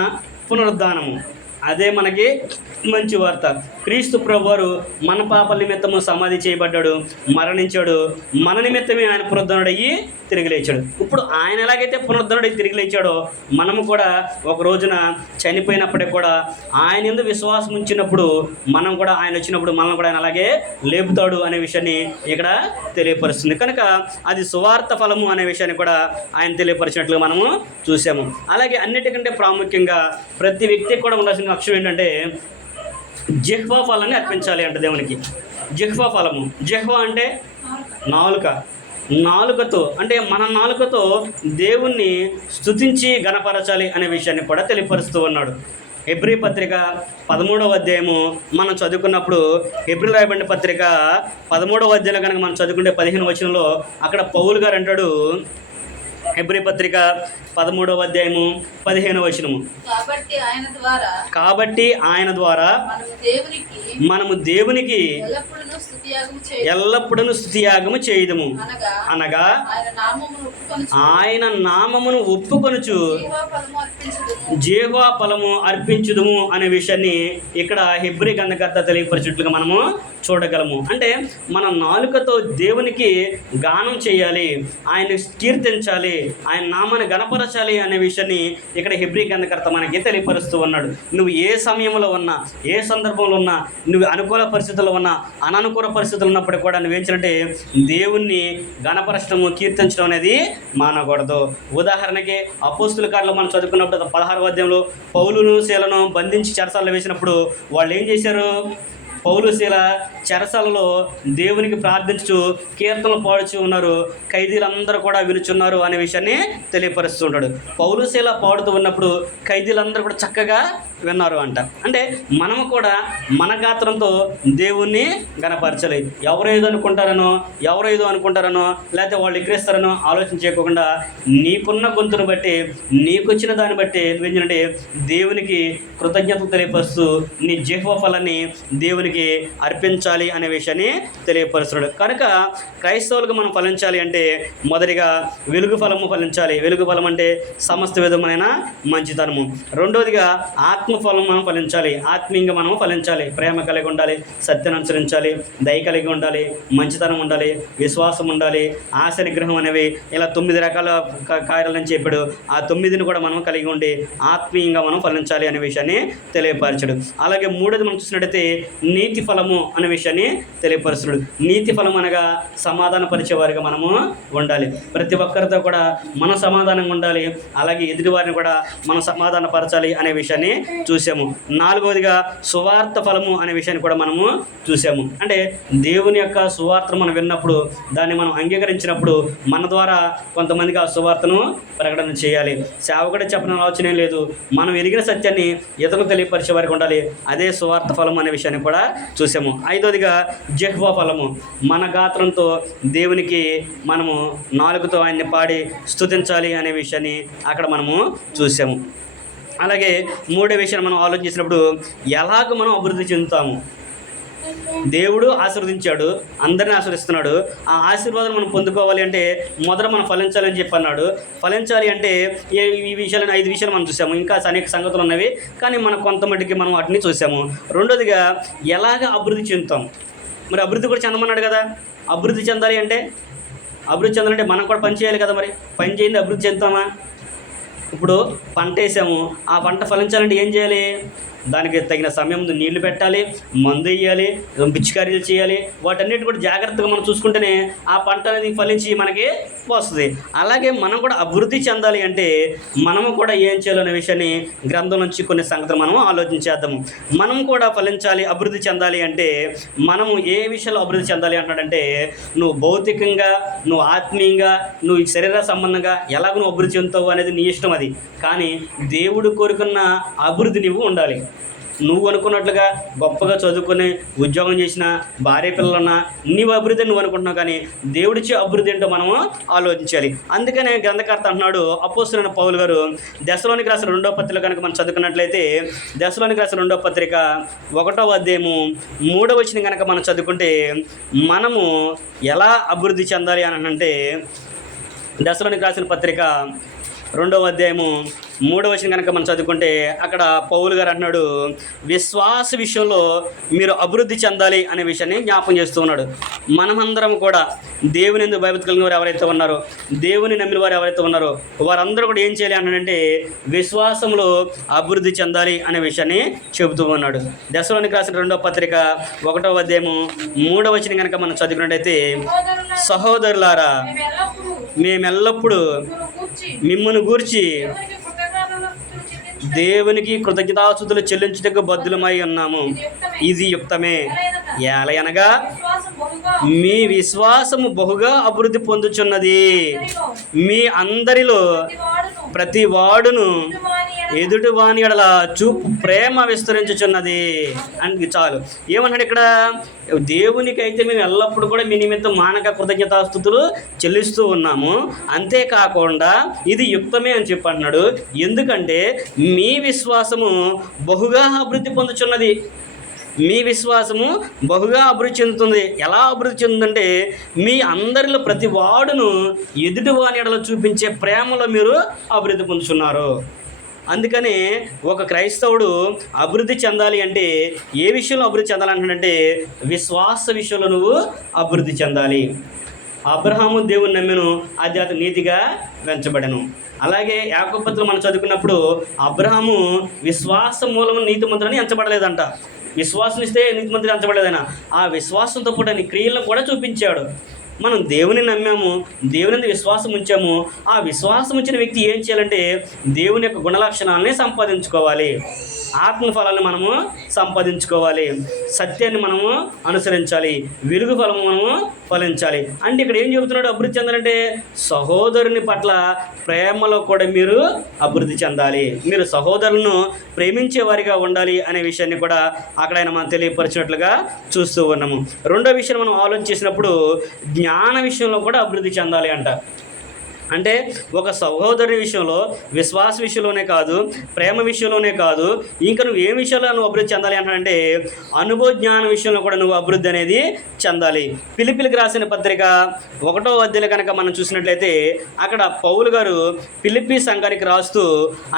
పునరుద్ధానము. అదే మనకి మంచి వార్త. క్రీస్తు ప్రభువారు మన పాపల నిమిత్తము సమాధి చేయబడ్డాడు, మరణించాడు, మన నిమిత్తమే ఆయన పునరుద్ధరణుడయ్యి తిరిగి లేచాడు. ఇప్పుడు ఆయన ఎలాగైతే పునరుద్ధరణుడయ్యి తిరిగి లేచాడో మనము కూడా ఒక రోజున చనిపోయినప్పటికీ కూడా ఆయన యందు విశ్వాసం ఉంచినప్పుడు మనం కూడా ఆయన వచ్చినప్పుడు మనం కూడా ఆయన అలాగే లేపుతాడు అనే విషయాన్ని ఇక్కడ తెలియపరుస్తుంది. కనుక అది సువార్త ఫలము అనే విషయాన్ని కూడా ఆయన తెలియపరిచినట్లు మనము చూసాము. అలాగే అన్నిటికంటే ప్రాముఖ్యంగా ప్రతి వ్యక్తికి కూడా ఉండాల్సిన లక్ష్యం ఏంటంటే జిహ్వా ఫలాన్ని అర్పించాలి అంట దేవునికి. జిహ్వా ఫలము, జిహ్వా అంటే నాలుకతో అంటే మన నాలుకతో దేవుణ్ణి స్తుతించి గణపరచాలి అనే విషయాన్ని కూడా తెలియపరుస్తూ ఉన్నాడు. హెబ్రీ పత్రిక 13వ అధ్యాయము మనం చదువుకున్నప్పుడు హెబ్రీ రాయబడిన పత్రిక 13వ అధ్యాయంలో కనుక మనం చదువుకుంటే 15వ వచనంలో అక్కడ పౌలు గారు అంటాడు, హెబ్రీ పత్రిక 13వ అధ్యాయము 15వ వచనము. కాబట్టి ఆయన ద్వారా మనము దేవునికి ఎల్లప్పుడూ స్తుతియాగము చేయుదుము, అనగా ఆయన నామమును ఒప్పుకొనుచు జీవా ఫలము అర్పించుదుము అనే విషయాన్ని ఇక్కడ హెబ్రీ గ్రంథకర్త తెలియపరిచినట్లుగా మనము చూడగలము. అంటే మన నాలుకతో దేవునికి గానం చేయాలి, ఆయన కీర్తించాలి, ఆయన నామాన్ని గణపరచాలి అనే విషయాన్ని ఇక్కడ హెబ్రీ గ్రంథకర్త మనకి తెలియపరుస్తూ ఉన్నాడు. నువ్వు ఏ సమయంలో ఉన్నా, ఏ సందర్భంలో ఉన్నా, నువ్వు అనుకూల పరిస్థితుల్లో ఉన్నా, అననుకూల పరిస్థితులు ఉన్నప్పుడు కూడా నువ్వేంటంటే దేవుణ్ణి గణపరచడము, కీర్తించడం అనేది మానకూడదు. ఉదాహరణకి అపోస్తుల కార్యలో మనం చదువుకున్నప్పుడు 16వ అధ్యాయంలో పౌలును శీలను బంధించి చెరసాలలో వేసినప్పుడు వాళ్ళు ఏం చేశారు? పౌలు శీల చెరసాలలో దేవునికి ప్రార్థించు కీర్తనలు పాడుచు ఉన్నారు, ఖైదీలందరూ కూడా వినుచున్నారు అనే విషయాన్ని తెలియపరుస్తుంటాడు. పౌలు శీల పాడుతూ ఉన్నప్పుడు ఖైదీలందరూ కూడా చక్కగా విన్నారు అంట. అంటే మనము కూడా మన గాత్రంతో దేవుణ్ణి గణపరచాలి. ఎవరేదో అనుకుంటారనో లేకపోతే వాళ్ళు ఎక్కిరిస్తారనో ఆలోచన చేయకుండా నీకున్న గొంతును బట్టి, నీకొచ్చిన దాన్ని బట్టి నువ్వేంటంటే దేవునికి కృతజ్ఞతలు తెలియపరుస్తూ నీ జిహ్వ ఫలాన్ని దేవునికి అర్పించాలి అనే విషయాన్ని తెలియపరుస్తున్నాడు. కనుక క్రైస్తవులకు మనం ఫలించాలి అంటే మొదటిగా వెలుగు ఫలము ఫలించాలి. వెలుగు ఫలం అంటే సమస్త విధమైన మంచితనము. రెండోదిగా ఆత్మఫలం మనం ఫలించాలి. ఆత్మీయంగా మనము ఫలించాలి. ప్రేమ కలిగి ఉండాలి, సత్యాన్ని అనుసరించాలి, దయ కలిగి ఉండాలి, మంచితనం ఉండాలి, విశ్వాసం ఉండాలి, ఆశ నిగ్రహం అనేవి ఇలా 9 రకాల కార్యాలని చెప్పాడు. ఆ 9ని కూడా మనం కలిగి ఉండి ఆత్మీయంగా మనం ఫలించాలి అనే విషయాన్ని తెలియపరచాడు. అలాగే మూడోది మనం చూసినట్టయితే నీతి ఫలము అనే విషయాన్ని తెలియపరుస్తున్నాడు. నీతి ఫలం అనగా సమాధాన పరిచేవారిగా మనము ఉండాలి. ప్రతి ఒక్కరితో కూడా మనం సమాధానంగా ఉండాలి, అలాగే ఎదుటి వారిని కూడా మనం సమాధాన పరచాలి అనే విషయాన్ని చూసాము. నాలుగవదిగా సువార్త ఫలము అనే విషయాన్ని కూడా మనము చూసాము. అంటే దేవుని యొక్క సువార్తను మనం విన్నప్పుడు, దాన్ని మనం అంగీకరించినప్పుడు మన ద్వారా కొంతమందికి ఆ సువార్తను ప్రకటన చేయాలి. సేవకుడే చెప్పిన ఆలోచన లేదు, మనం ఎరిగిన సత్యాన్ని ఇతరులకు తెలియపరిచే వారికి ఉండాలి. అదే సువార్త ఫలం అనే విషయాన్ని కూడా చూసాము. ఐదవదిగా జిహ్వ ఫలము, మన గాత్రంతో దేవునికి మనము నాలుగుతో ఆయన్ని పాడి స్తుతించాలి అనే విషయాన్ని అక్కడ మనము చూసాము. అలాగే మూడో విషయాన్ని మనం ఆలోచించినప్పుడు ఎలాగ మనం అభివృద్ధి చెందుతాము. దేవుడు ఆశీర్వదించాడు, అందరినీ ఆశీర్వదిస్తున్నాడు. ఆ ఆశీర్వాదం మనం పొందుకోవాలి అంటే మొదట మనం ఫలించాలని చెప్పి అన్నాడు. ఫలించాలి అంటే ఈ విషయాలను 5 విషయాలు మనం చూసాము. ఇంకా అనేక సంగతులు ఉన్నవి, కానీ మనం కొంతమట్టుకి మనం వాటిని చూసాము. రెండోదిగా ఎలాగ అభివృద్ధి చెందుతాం. మరి అభివృద్ధి కూడా చెందమన్నాడు కదా. అభివృద్ధి చెందాలి అంటే మనం కూడా పని చేయాలి కదా. మరి పని చేయండి అభివృద్ధి చెందుతామా? ఇప్పుడు పంట వేసాము, ఆ పంట ఫలించాలంటే ఏం చేయాలి? దానికి తగిన సమయం నీళ్లు పెట్టాలి, మందు వేయాలి, పిచికారీలు చేయాలి. వాటన్నిటి కూడా జాగ్రత్తగా మనం చూసుకుంటేనే ఆ పంట అనేది ఫలించి మనకి వస్తుంది. అలాగే మనం కూడా అభివృద్ధి చెందాలి అంటే మనము కూడా ఏం చేయాలనే విషయాన్ని గ్రంథం నుంచి కొన్ని సంగతులు మనం ఆలోచించేద్దాము. మనం కూడా ఫలించాలి, అభివృద్ధి చెందాలి అంటే మనము ఏ విషయాల్లో అభివృద్ధి చెందాలి అంటాడంటే, నువ్వు భౌతికంగా, నువ్వు ఆత్మీయంగా, నువ్వు శరీర సంబంధంగా ఎలాగ నువ్వు అభివృద్ధి చెందుతావు అనేది నీ ఇష్టం. అది కానీ దేవుడు కోరుకున్న అభివృద్ధి నువ్వు ఉండాలి. నువ్వు అనుకున్నట్లుగా గొప్పగా చదువుకొని ఉద్యోగం చేసిన, భార్య పిల్లలున్నా నీవు అభివృద్ధి నువ్వు అనుకుంటున్నావు, కానీ దేవుడిచ్చే అభివృద్ధి ఏంటో మనము ఆలోచించాలి. అందుకనే గ్రంథకర్త అంటున్నాడు, అపోస్తలుడైన పౌలు గారు దశలోనికి రాసిన 2వ పత్రిక కనుక మనం చదువుకున్నట్లయితే, దశలోనికి రాసిన 2వ పత్రిక 1వ అధ్యాయము 3వ వచనం కనుక మనం చదువుకుంటే మనము ఎలా అభివృద్ధి చెందాలి అని అంటే, దశలోనికి రాసిన పత్రిక 2వ అధ్యాయము 3వ వచనం కనుక మనం చదువుకుంటే అక్కడ పౌలు గారు అంటున్నాడు, విశ్వాస విషయంలో మీరు అభివృద్ధి చెందాలి అనే విషయాన్ని జ్ఞాపకం చేస్తూ ఉన్నాడు. మనమందరం కూడా దేవుని ఎందుకు భయభక్తి కలిగిన వారు ఎవరైతే ఉన్నారో, దేవుని నమ్మిన వారు ఎవరైతే ఉన్నారో వారందరూ కూడా ఏం చేయాలి అన్నాడంటే విశ్వాసంలో అభివృద్ధి చెందాలి అనే విషయాన్ని చెబుతూ ఉన్నాడు. దశలోనికి రాసిన 2వ పత్రిక 1వ అధ్యాయము 3వ వచనం కనుక మనం చదువుకున్నట్టయితే, సహోదరులారా మేమెల్లప్పుడూ మిమ్మల్ని గూర్చి దేవునికి కృతజ్ఞతాస్తుతులు చెల్లించుటకు బద్దులమై ఉన్నాము. ఇది యుక్తమే. ఏలయనగా మీ విశ్వాసము బహుగా అభివృద్ధి పొందుచున్నది, మీ అందరిలో ప్రతి వాడును ఎదుటి వాని ఎడల చూపు ప్రేమ విస్తరించుచున్నది అని చాలు. ఏమన్నాడు ఇక్కడ? దేవునికైతే మేము ఎల్లప్పుడూ కూడా మీ నిమిత్తం మానక కృతజ్ఞతాస్తుతులు చెల్లిస్తూ ఉన్నాము, అంతేకాకుండా ఇది యుక్తమే అని చెప్పి అంటున్నాడు. ఎందుకంటే మీ విశ్వాసము బహుగా అభివృద్ధి పొందుచున్నది. మీ విశ్వాసము బహుగా అభివృద్ధి చెందుతుంది. ఎలా అభివృద్ధి చెందుతుందంటే మీ అందరిలో ప్రతి వాడును ఎదుటి వాని ఎడల చూపించే ప్రేమలో మీరు అభివృద్ధి పొందుతున్నారు. అందుకని ఒక క్రైస్తవుడు అభివృద్ధి చెందాలి అంటే ఏ విషయంలో అభివృద్ధి చెందాలంటే విశ్వాస విషయంలో నువ్వు అభివృద్ధి చెందాలి. అబ్రహాము దేవుని నమ్మెను, అది అతను నీతిగా వెంచబడెను. అలాగే యాకోబు పత్రికలో మనం చదువుకున్నప్పుడు అబ్రహాము విశ్వాస మూలము నీతిమంతుడని ఎంచబడలేదంట. విశ్వాసం ఇస్తే నీతిమంతుడు ఎంచబడలేదైనా ఆ విశ్వాసంతో పాటు ఆయన క్రియలను కూడా చూపించాడు. మనం దేవుని నమ్మాము, దేవుని విశ్వాసం ఉంచాము. ఆ విశ్వాసం ఉంచిన వ్యక్తి ఏం చేయాలంటే దేవుని యొక్క గుణలక్షణాలని సంపాదించుకోవాలి, ఆత్మ ఫలాన్ని మనము సంపాదించుకోవాలి, సత్యాన్ని మనము అనుసరించాలి, వెలుగు ఫలము మనము ఫలించాలి. అంటే ఇక్కడ ఏం చెబుతున్నాడు? అభివృద్ధి చెందాలంటే సహోదరుని పట్ల ప్రేమలో కూడా మీరు అభివృద్ధి చెందాలి, మీరు సహోదరులను ప్రేమించే వారిగా ఉండాలి అనే విషయాన్ని కూడా అక్కడ ఆయన మనం తెలియపరిచినట్లుగా చూస్తూ ఉన్నాము. రెండో విషయం మనం ఆలోచన చేసినప్పుడు జ్ఞాన విషయంలో కూడా అభివృద్ధి చెందాలి అంట. అంటే ఒక సహోదరుని విషయంలో, విశ్వాస విషయంలోనే కాదు, ప్రేమ విషయంలోనే కాదు, ఇంకా నువ్వు ఏ విషయంలో నువ్వు అభివృద్ధి చెందాలి అంటే అనుభవ జ్ఞాన విషయంలో కూడా నువ్వు అభివృద్ధి అనేది చెందాలి. ఫిలిప్పీలకు రాసిన పత్రిక 1వ అధ్యాయం కనుక మనం చూసినట్లయితే అక్కడ పౌలు గారు ఫిలిప్పీ సంఘానికి రాస్తూ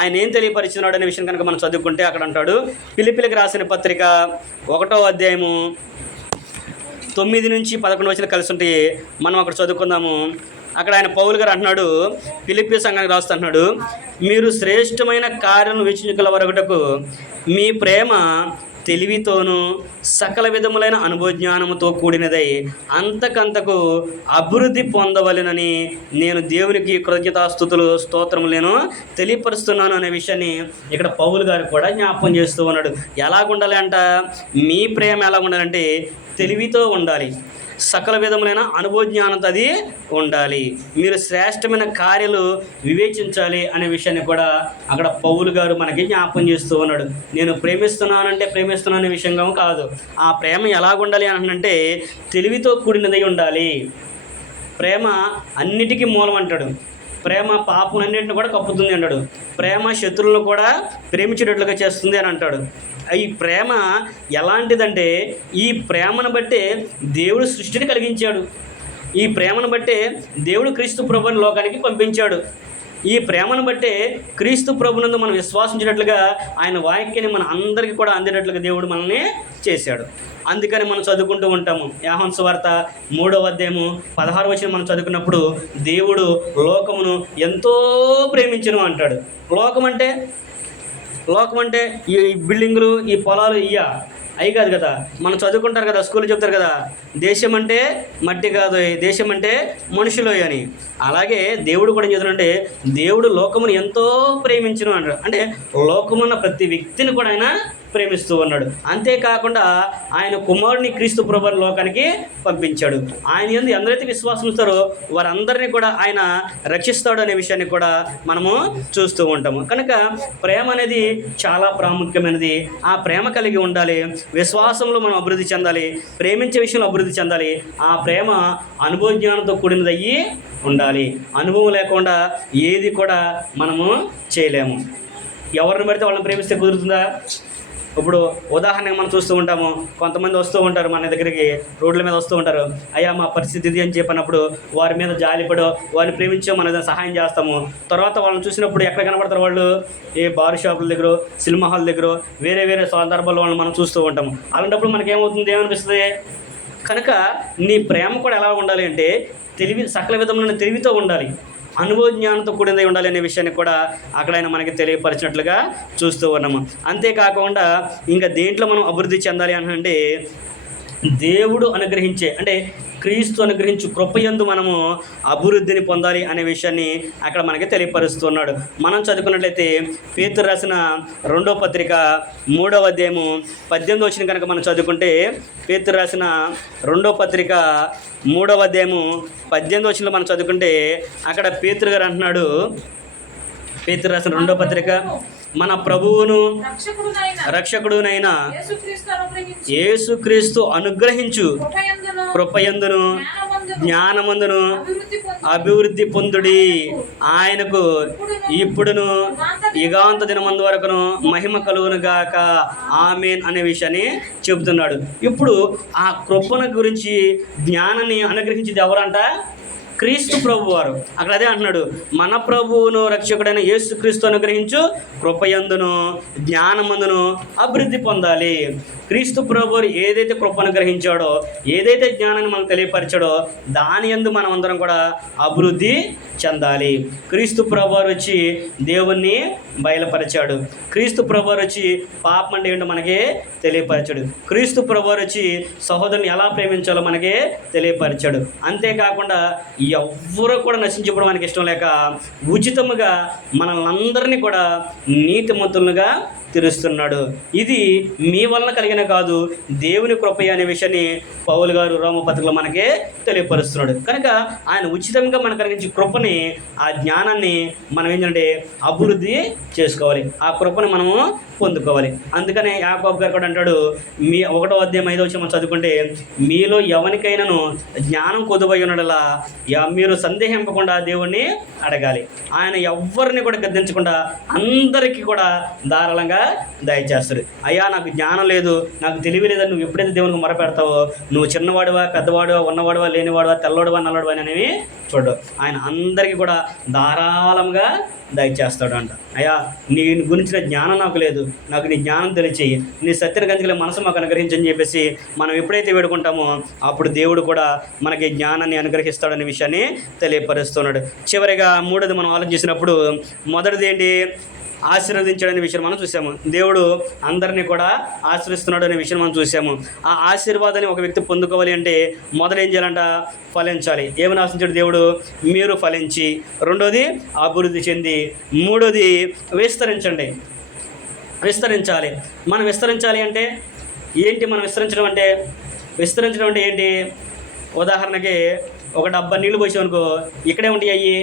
ఆయన ఏం తెలియపరిచినాడు అనే విషయం కనుక మనం చదువుకుంటే అక్కడ అంటాడు, ఫిలిప్పీలకు రాసిన పత్రిక 1వ అధ్యాయము 9 నుంచి 11 వచనాలు కలిసి ఉంటే మనం అక్కడ చదువుకుందాము. అక్కడ ఆయన పౌలు గారు అంటున్నాడు, ఫిలిప్పీ సంఘానికి రాస్తున్నాడు, మీరు శ్రేష్టమైన కార్యం వీక్షించగల వరకుటకు మీ ప్రేమ తెలివితోనూ సకల విధములైన అనుభవజ్ఞానముతో కూడినదై అంతకంతకు అభివృద్ధి పొందవలెనని నేను దేవునికి కృతజ్ఞతాస్తుతులు స్తోత్రములను తెలియపరుస్తున్నాను అనే విషయాన్ని ఇక్కడ పౌలు గారు కూడా జ్ఞాపకం చేస్తూ ఉన్నాడు. ఎలాగుండాలి అంట? మీ ప్రేమ ఎలా ఉండాలంటే తెలివితో ఉండాలి, సకల విధములైన అనుభవజ్ఞానంతో అది ఉండాలి, మీరు శ్రేష్టమైన కార్యాలు వివేచించాలి అనే విషయాన్ని కూడా అక్కడ పౌలు గారు మనకి జ్ఞాపకం చేస్తూ ఉన్నాడు. నేను ప్రేమిస్తున్నానంటే ప్రేమిస్తున్నాను విషయంగా కాదు, ఆ ప్రేమ ఎలాగుండాలి అని అంటే తెలివితో కూడినదై ఉండాలి. ప్రేమ అన్నిటికీ మూలం అంటాడు. ప్రేమ పాపం అన్నింటిని కూడా కప్పుతుంది అంటాడు. ప్రేమ శత్రువులను కూడా ప్రేమించేటట్లుగా చేస్తుంది అని అంటాడు. ఈ ప్రేమ ఎలాంటిదంటే ఈ ప్రేమను బట్టే దేవుడు సృష్టిని కలిగించాడు, ఈ ప్రేమను బట్టే దేవుడు క్రీస్తు ప్రభువుని లోకానికి పంపించాడు, ఈ ప్రేమను బట్టే క్రీస్తు ప్రభునందు మనం విశ్వాసించినట్లుగా ఆయన వాక్యాన్ని మన అందరికీ కూడా అందేటట్లుగా దేవుడు మనల్ని చేశాడు. అందుకని మనం చదువుకుంటూ ఉంటాము. యోహాను సువార్త 3వ అధ్యాయము 16వ వచనం మనం చదువుకున్నప్పుడు దేవుడు లోకమును ఎంతో ప్రేమించును అంటాడు. లోకం అంటే ఈ బిల్డింగులు, ఈ పొలాలు అవి కాదు కదా. మనం చదువుకుంటారు కదా, స్కూల్లో చెప్తారు కదా, దేశం అంటే మట్టి కాదు, దేశం అంటే మనుషులు అని. అలాగే దేవుడు కూడా ఏం చేస్తున్నాడంటే దేవుడు లోకమును ఎంతో ప్రేమించును అంటాడు. అంటే లోకమున్న ప్రతి వ్యక్తిని కూడా ఆయన ప్రేమిస్తూ ఉన్నాడు. అంతేకాకుండా ఆయన కుమారుని క్రీస్తు ప్రభువుని లోకానికి పంపించాడు. ఆయన యందు ఎందరైతే విశ్వాసం ఉంచారో వారందరినీ కూడా ఆయన రక్షిస్తాడు అనే విషయాన్ని కూడా మనము చూస్తూ ఉంటాము. కనుక ప్రేమ అనేది చాలా ప్రాముఖ్యమైనది. ఆ ప్రేమ కలిగి ఉండాలి, విశ్వాసంలో మనం అభివృద్ధి చెందాలి, ప్రేమించే విషయంలో అభివృద్ధి చెందాలి. ఆ ప్రేమ అనుభవ జ్ఞానంతో కూడినదయ్యి ఉండాలి. అనుభవం లేకుండా ఏది కూడా మనము చేయలేము. ఎవరిని పడితే వాళ్ళని ప్రేమిస్తే కుదురుతుందా? ఇప్పుడు ఉదాహరణగా మనం చూస్తూ ఉంటాము, కొంతమంది వస్తూ ఉంటారు మన దగ్గరికి, రోడ్ల మీద వస్తూ ఉంటారు, అయ్యా మా పరిస్థితి ఇది అని చెప్పినప్పుడు వారి మీద జాలిపడో వారిని ప్రేమించో మనం ఏదైనా సహాయం చేస్తాము. తర్వాత వాళ్ళని చూసినప్పుడు ఎక్కడ కనపడతారు? వాళ్ళు ఏ బార్ షాపుల దగ్గర, సినిమా హాల్ దగ్గర, వేరే వేరే సందర్భాల్లో వాళ్ళని మనం చూస్తూ ఉంటాము. అలాంటప్పుడు మనకేమవుతుంది? ఏమనిపిస్తుంది? కనుక నీ ప్రేమ కూడా ఎలా ఉండాలి అంటే సకల విధమైన తెలివితో ఉండాలి, అనుభవ జ్ఞానంతో కూడినది ఉండాలి అనే విషయాన్ని కూడా అక్కడ ఆయన మనకి తెలియపరిచినట్లుగా చూస్తూ ఉన్నాము. అంతేకాకుండా ఇంకా దేంట్లో మనం అభివృద్ధి చెందాలి అంటే దేవుడు అనుగ్రహించే, అంటే క్రీస్తు అనుగ్రహించు కృపయందు మనము అభివృద్ధిని పొందాలి అనే విషయాన్ని అక్కడ మనకి తెలియపరుస్తున్నాడు. మనం చదువుకున్నట్లయితే పేతురు రాసిన 2వ పత్రిక 3వ అధ్యాయము 18వ వచనం కనుక మనం చదువుకుంటే, పేతురు రాసిన 2వ పత్రిక 3వ అధ్యాయము 18వ వచనంలో మనం చదువుకుంటే అక్కడ పేతురు గారు అంటున్నాడు, పేతురు రాసిన 2వ పత్రిక మన ప్రభువును రక్షకుడునైన రక్షకుడునైన యేసుక్రీస్తు అనుగ్రహించి యేసుక్రీస్తు అనుగ్రహించు కృపయందును కృపయందును జ్ఞానమందును జ్ఞానమందును అభివృద్ధి పొంది అభివృద్ధి పొందుడి. ఆయనకు ఇప్పుడును యుగాంత దినమందు వరకును మహిమ కలుగును గాక ఆమేన్ అనే విషయాన్ని చెబుతున్నాడు. ఇప్పుడు ఆ కృపను గురించి జ్ఞానాన్ని అనుగ్రహించేది ఎవరంట? క్రీస్తు ప్రభు వారు. అక్కడ అదే అంటున్నాడు, మన ప్రభువును రక్షకుడైన యేసుక్రీస్తు అనుగ్రహించు కృపయందును జ్ఞానమందును అభివృద్ధి పొందాలి. క్రీస్తు ప్రభు ఏదైతే కృప అనుగ్రహించాడో, ఏదైతే జ్ఞానాన్ని మనకు తెలియపరిచాడో దాని యందు మనం అందరం కూడా అభివృద్ధి చెందాలి. క్రీస్తు ప్రభు వారు వచ్చి దేవుణ్ణి బయలుపరిచాడు. క్రీస్తు ప్రభు వారు వచ్చి పాపం అంటే ఏంటో మనకి తెలియపరిచాడు. క్రీస్తు ప్రభు వారు వచ్చి సహోదరుని ఎలా ప్రేమించాలో మనకి తెలియపరిచాడు. అంతేకాకుండా ఎవ్వరూ కూడా నశించిపోవడం మనకి ఇష్టం లేక ఉచితముగా మనల్ని అందరినీ కూడా నీతిమంతులుగా తీరుస్తున్నాడు. ఇది మీ వలన కలిగిన కాదు, దేవుని కృప అనే విషయాన్ని పౌలు గారు రోమపత్రికలో మనకే తెలియపరుస్తున్నాడు. కనుక ఆయన ఉచితంగా మనకు కలిగించే కృపని, ఆ జ్ఞానాన్ని మనం ఏంటంటే అభివృద్ధి చేసుకోవాలి. ఆ కృపని మనము పొందుకోవాలి. అందుకనే యాకోబు గారు కూడా అంటాడు, మీ 1వ అధ్యాయం 5వ వచనం చదువుకుంటే, మీలో ఎవరికైనాను జ్ఞానం కొదువై ఉన్నడలా మీరు సందేహింపకుండా దేవుణ్ణి అడగాలి. ఆయన ఎవరిని కూడా గద్దించకుండా అందరికీ కూడా ధారాళంగా దయచేస్తాడు. అయ్యా నాకు జ్ఞానం లేదు, నాకు తెలివి లేదని నువ్వు ఎప్పుడైతే దేవునికి మొరపెడతావో, నువ్వు చిన్నవాడివా పెద్దవాడివా ఉన్నవాడివా లేనివాడివా తెల్లవాడివా నల్లవాడివా అనేవి చూడు. ఆయన అందరికీ కూడా ధారాళంగా దయచేస్తాడు అంట. అయ్యా నీ గురించిన జ్ఞానం నాకు లేదు, నాకు నీ జ్ఞానం తెలియచేయి, నీ సత్యన గంజల మనసు మాకు అనుగ్రహించని చెప్పేసి మనం ఎప్పుడైతే వేడుకుంటామో అప్పుడు దేవుడు కూడా మనకి జ్ఞానాన్ని అనుగ్రహిస్తాడనే విషయాన్ని తెలియపరుస్తున్నాడు. చివరిగా 3వది మనం ఆలోచించినప్పుడు, మొదటిది ఏంటి? ఆశీర్వదించాడనే విషయం మనం చూసాము. దేవుడు అందరినీ కూడా ఆశీర్వదిస్తున్నాడు అనే విషయం మనం చూసాము. ఆ ఆశీర్వాదాన్ని ఒక వ్యక్తి పొందుకోవాలి అంటే మొదలు ఏం చేయాలంట? ఫలించాలి. ఏమని ఆశించాడు దేవుడు? మీరు ఫలించి, 2వది అభివృద్ధి చెంది, 3వది విస్తరించండి. విస్తరించాలి. మనం విస్తరించాలి అంటే ఏంటి? మనం విస్తరించడం అంటే ఏంటి? ఉదాహరణకి ఒక డబ్బా నీళ్ళు పోసామనుకో, ఇక్కడే ఉంటాయి అయ్యి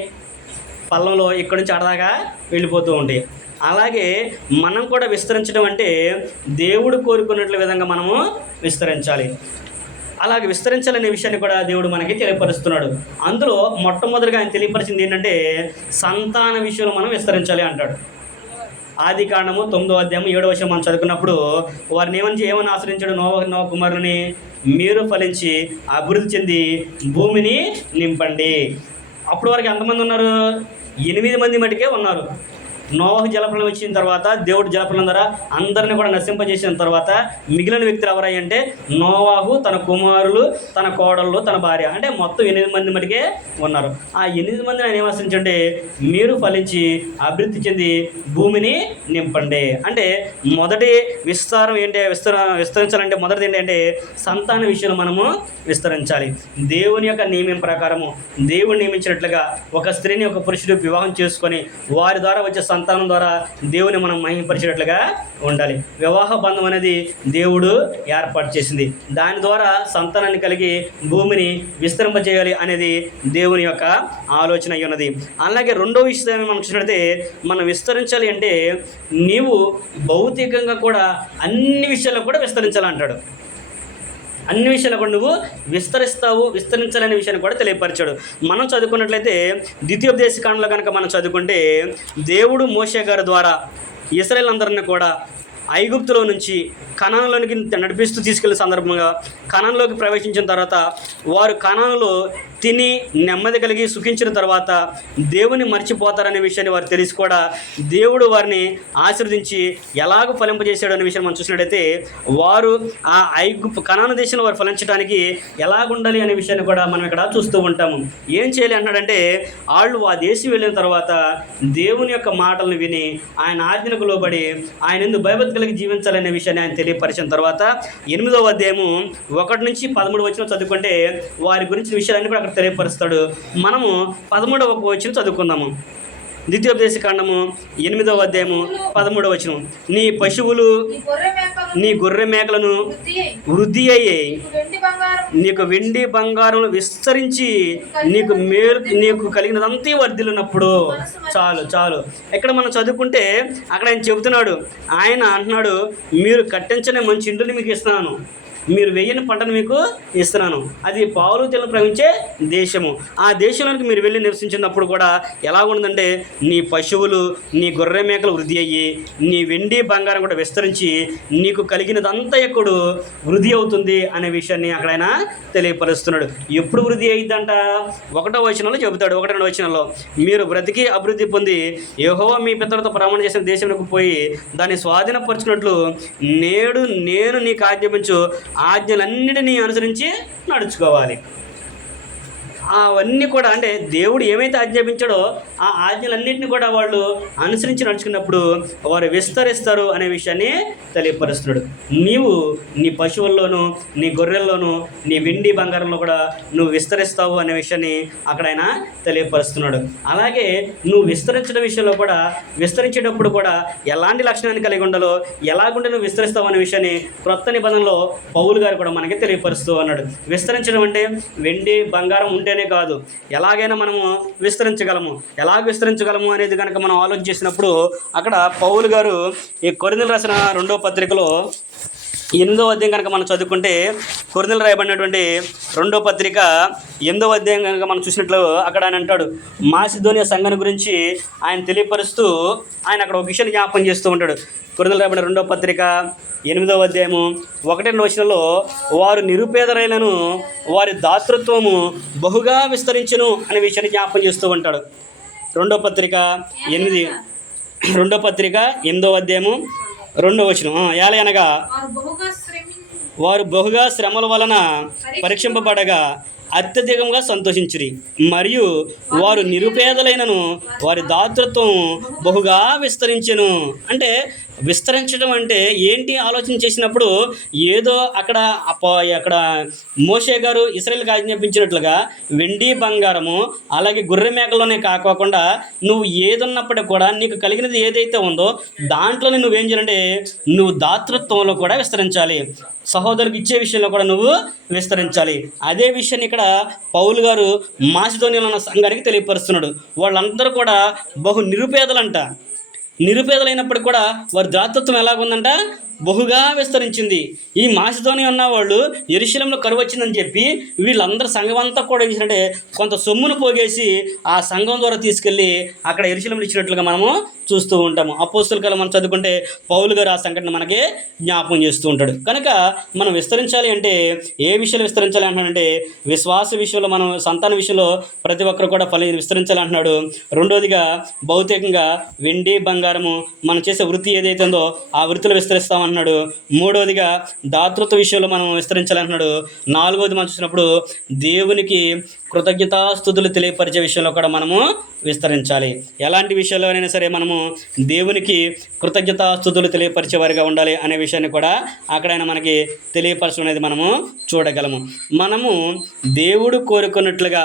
పల్లంలో ఇక్కడి నుంచి ఆడదాకా వెళ్ళిపోతూ ఉంటాయి. అలాగే మనం కూడా విస్తరించడం అంటే దేవుడు కోరుకున్నట్ల విధంగా మనము విస్తరించాలి. అలాగే విస్తరించాలనే విషయాన్ని కూడా దేవుడు మనకి తెలియపరుస్తున్నాడు. అందులో మొట్టమొదటిగా ఆయన తెలియపరిచింది ఏంటంటే సంతాన విషయంలో మనం విస్తరించాలి అంటాడు. ఆదికాండము 9వ అధ్యాయం 7వ వచనం మనం చదువుకున్నప్పుడు వారిని ఏమని ఆశ్రయించాడు? నోవహు కుమారుని, మీరు ఫలించి అభివృద్ధి చెంది భూమిని నింపండి. అప్పటి వరకు ఎంతమంది ఉన్నారు? 8 మంది మటుకే ఉన్నారు. నోవహు జలప్రలయం వచ్చిన తర్వాత, దేవుడు జలప్రలయం ద్వారా అందరినీ కూడా నశింపజేసిన తర్వాత మిగిలిన వ్యక్తులు ఎవరై అంటే నోవహు, తన కుమారులు, తన కోడళ్ళు, తన భార్య, అంటే మొత్తం 8 మంది మటుకే ఉన్నారు. ఆ 8 మందిని ఆయన ఏమర్శించండి? మీరు ఫలించి అభివృద్ధి చెంది భూమిని నింపండి. అంటే మొదటి విస్తారం ఏంటి? విస్తరించాలంటే మొదటిది ఏంటంటే సంతాన విషయంలో మనము విస్తరించాలి. దేవుని యొక్క నియమం ప్రకారము, దేవుడు నియమించినట్లుగా ఒక స్త్రీని ఒక పురుషుడు వివాహం చేసుకొని వారి ద్వారా వచ్చే సంతానం ద్వారా దేవుని మనం మహిమపరిచేటట్లుగా ఉండాలి. వివాహ బంధం అనేది దేవుడు ఏర్పాటు చేసింది. దాని ద్వారా సంతానాన్ని కలిగి భూమిని విస్తరింపజేయాలి అనేది దేవుని యొక్క ఆలోచన అయి ఉన్నది. అలాగే 2వ విషయాన్ని మనం చూసినట్లయితే, మనం విస్తరించాలి అంటే నీవు భౌతికంగా కూడా అన్ని విషయాల్లో కూడా విస్తరించాలంటాడు. అన్ని విషయాలు కూడా నువ్వు విస్తరించాలనే విషయాన్ని కూడా తెలియపరిచాడు. మనం చదువుకున్నట్లయితే ద్వితీయోపదేశకాండంలో కనుక మనం చదువుకుంటే, దేవుడు మోషే గారి ద్వారా ఇశ్రాయేలు అందరిని కూడా ఐగుప్తులో నుంచి కనానులోనికి నడిపిస్తూ తీసుకెళ్లే సందర్భంగా కనానులోకి ప్రవేశించిన తర్వాత వారు కనానులో తిని నెమ్మది కలిగి సుఖించిన తర్వాత దేవుని మర్చిపోతారనే విషయాన్ని వారు తెలిసి కూడా దేవుడు వారిని ఆశీర్వదించి ఎలాగ ఫలింపజేశాడు అనే విషయాన్ని మనం చూసినట్టయితే, వారు ఆ కనాను దేశంలో వారు ఫలించడానికి ఎలాగుండాలి అనే విషయాన్ని కూడా మనం ఇక్కడ చూస్తూ ఉంటాము. ఏం చేయాలి అంటాడంటే, వాళ్ళు ఆ దేశం వెళ్ళిన తర్వాత దేవుని యొక్క మాటలను విని ఆయన ఆజ్ఞలకు లోబడి ఆయన ఎందుకు భయభక్తి కలిగి జీవించాలనే విషయాన్ని ఆయన తెలియపరిచిన తర్వాత 8వ అధ్యాయము 1 నుంచి 13 వచనం చదువుకుంటే వారి గురించిన విషయాలన్నీ కూడా అక్కడ తెలియపరుస్తాడు. మనము 13వ వచనం చదువుకుందాము. ద్వితీయోపదేశకాండము 8వ అధ్యాయము 13వ వచనం. నీ పశువులు నీ గొర్రె మేకలను వృద్ధి అయి వృద్ధి అయ్యి నీకు వెండి బంగారం నీకు వెండి బంగారం విస్తరించి నీకు కలిగినదంతా వర్ధిల్లినప్పుడు చాలు చాలు. ఇక్కడ మనం చదువుకుంటే అక్కడ ఆయన చెబుతున్నాడు, ఆయన అంటున్నాడు, మీరు కట్టించని మంచి ఇంటిని మీకు ఇస్తున్నాను, మీరు వేయని పంటను మీకు ఇస్తున్నాను. అది పాలు తెల్ల ప్రవహించే దేశము. ఆ దేశంలోనికి మీరు వెళ్ళి నివసించినప్పుడు కూడా ఎలా ఉందంటే నీ పశువులు నీ గొర్రె మేకలు వృద్ధి అయ్యి నీ వెండి బంగారం కూడా విస్తరించి నీకు కలిగినదంతా ఎప్పుడు వృద్ధి అవుతుంది అనే విషయాన్ని అక్కడ ఆయన తెలియపరుస్తున్నాడు. ఎప్పుడు వృద్ధి అయ్యిద్దంట? 1వ వచనంలో చెబుతాడు. 1వ వచనంలో మీరు బ్రతికి అభివృద్ధి పొంది యెహోవా మీ పితరులతో ప్రమాణం చేసిన దేశంలోకి పోయి దాన్ని స్వాధీనపరచుకున్నట్లు నేడు నేను నీకు ఆజ్ఞాపించు ఆజ్ఞలన్నిటినీ అనుసరించి నడుచుకోవాలి. అవన్నీ కూడా అంటే దేవుడు ఏమైతే ఆజ్ఞాపించాడో ఆ ఆజ్ఞలన్నింటినీ కూడా వాళ్ళు అనుసరించి నడుచుకున్నప్పుడు వారు విస్తరిస్తారు అనే విషయాన్ని తెలియపరుస్తున్నాడు. నీవు నీ పశువుల్లోనూ నీ గొర్రెల్లోనూ నీ వెండి బంగారంలో కూడా నువ్వు విస్తరిస్తావు అనే విషయాన్ని అక్కడ ఆయన తెలియపరుస్తున్నాడు. అలాగే నువ్వు విస్తరించడం విషయంలో కూడా విస్తరించేటప్పుడు కూడా ఎలాంటి లక్షణాన్ని కలిగి ఉండాలో ఎలాగుంటే నువ్వు విస్తరిస్తావు అనే విషయాన్ని క్రొత్త నిబంధనలో పౌలు గారు కూడా మనకి తెలియపరుస్తూ అన్నాడు. విస్తరించడం అంటే వెండి బంగారం ఉంటేనే కాదు, ఎలాగైనా మనము విస్తరించగలము. ఎలాగ విస్తరించగలము అనేది కనుక మనం ఆలోచన చేసినప్పుడు అక్కడ పౌలు గారు ఈ కొరింథీయులకు రాసిన 2వ పత్రికలో 8వ అధ్యాయం కనుక మనం చదువుకుంటే, కొరింథీయులకు రాయబడినటువంటి 2వ పత్రిక 8వ అధ్యాయం కనుక మనం చూసినట్లు అక్కడ ఆయన అంటాడు, మాసిదోనియా సంఘాన్ని గురించి ఆయన తెలియపరుస్తూ ఆయన అక్కడ ఒక విషయాన్ని జ్ఞాపకం చేస్తూ ఉంటాడు. కొరింథీయులకు రాయబడిన 2వ పత్రిక 8వ అధ్యాయము 1వ వచనంలో వారు నిరుపేదరైనను వారి దాతృత్వము బహుగా విస్తరించును అనే విషయాన్ని జ్ఞాపకం చేస్తూ ఉంటాడు. 2వ పత్రిక 8వ అధ్యాయము 2వ వచనం. ఏలయనగా వారు బహుగా శ్రమల వలన పరీక్షింపబడగా అత్యధికంగా సంతోషించిరి, మరియు వారు నిరుపేదలైనను వారి దాతృత్వం బహుగా విస్తరించెను. అంటే విస్తరించడం అంటే ఏంటి ఆలోచన చేసినప్పుడు ఏదో అక్కడ మోషే గారు ఇశ్రాయేలుకి ఆజ్ఞాపించినట్లుగా వెండి బంగారము అలాగే గొర్రె మేకలోనే కాకోకుండా నువ్వు ఏదున్నప్పటికీ కూడా నీకు కలిగినది ఏదైతే ఉందో దాంట్లోనే నువ్వేం చేయాలంటే నువ్వు దాతృత్వంలో కూడా విస్తరించాలి, సహోదరులకు ఇచ్చే విషయంలో కూడా నువ్వు విస్తరించాలి. అదే విషయాన్ని ఇక్కడ పౌలు గారు మాసిదోనియాలో ఉన్న సంఘానికి తెలియపరుస్తున్నాడు. వాళ్ళందరూ కూడా బహు నిరుపేదలంట. నిరుపేదలైనప్పటికీ కూడా వారి దాతృత్వం ఎలాగుందంట? బహుగా విస్తరించింది. ఈ మాసిదోనియా ఉన్న వాళ్ళు యెరూషలేములో కరువు వచ్చిందని చెప్పి వీళ్ళందరూ సంఘం అంతా కూడా ఏంటంటే కొంత సొమ్మును పోగేసి ఆ సంఘం ద్వారా తీసుకెళ్ళి అక్కడ యెరూషలేములో ఇచ్చినట్లుగా మనము చూస్తూ ఉంటాము. అపోస్తలుల కాలం మనం చదువుకుంటే పౌలు గారు ఆ సంఘటన మనకి జ్ఞాపకం చేస్తూ ఉంటాడు. కనుక మనం విస్తరించాలి అంటే ఏ విషయంలో విస్తరించాలి అంటున్నాడంటే విశ్వాస విషయంలో, మనం సంతాన విషయంలో ప్రతి ఒక్కరు కూడా విస్తరించాలి అంటున్నాడు. రెండోదిగా భౌతికంగా వెండి బంగారము మనం చేసే వృత్తి ఏదైతే ఉందో ఆ వృత్తిలో విస్తరిస్తాం అంటున్నాడు. మూడవదిగా దాతృత్వ విషయంలో మనం విస్తరించాలంటున్నాడు. నాలుగవది మనం చూసినప్పుడు దేవునికి కృతజ్ఞతాస్తుతులు తెలియపరిచే విషయంలో కూడా మనము విస్తరించాలి. ఎలాంటి విషయాల్లోనైనా సరే మనము దేవునికి కృతజ్ఞతాస్తుతులు తెలియపరిచే వారిగా ఉండాలి అనే విషయాన్ని కూడా అక్కడ ఆయన మనకి తెలియపరచడం అనేది మనము చూడగలము. మనము దేవుడు కోరుకున్నట్లుగా,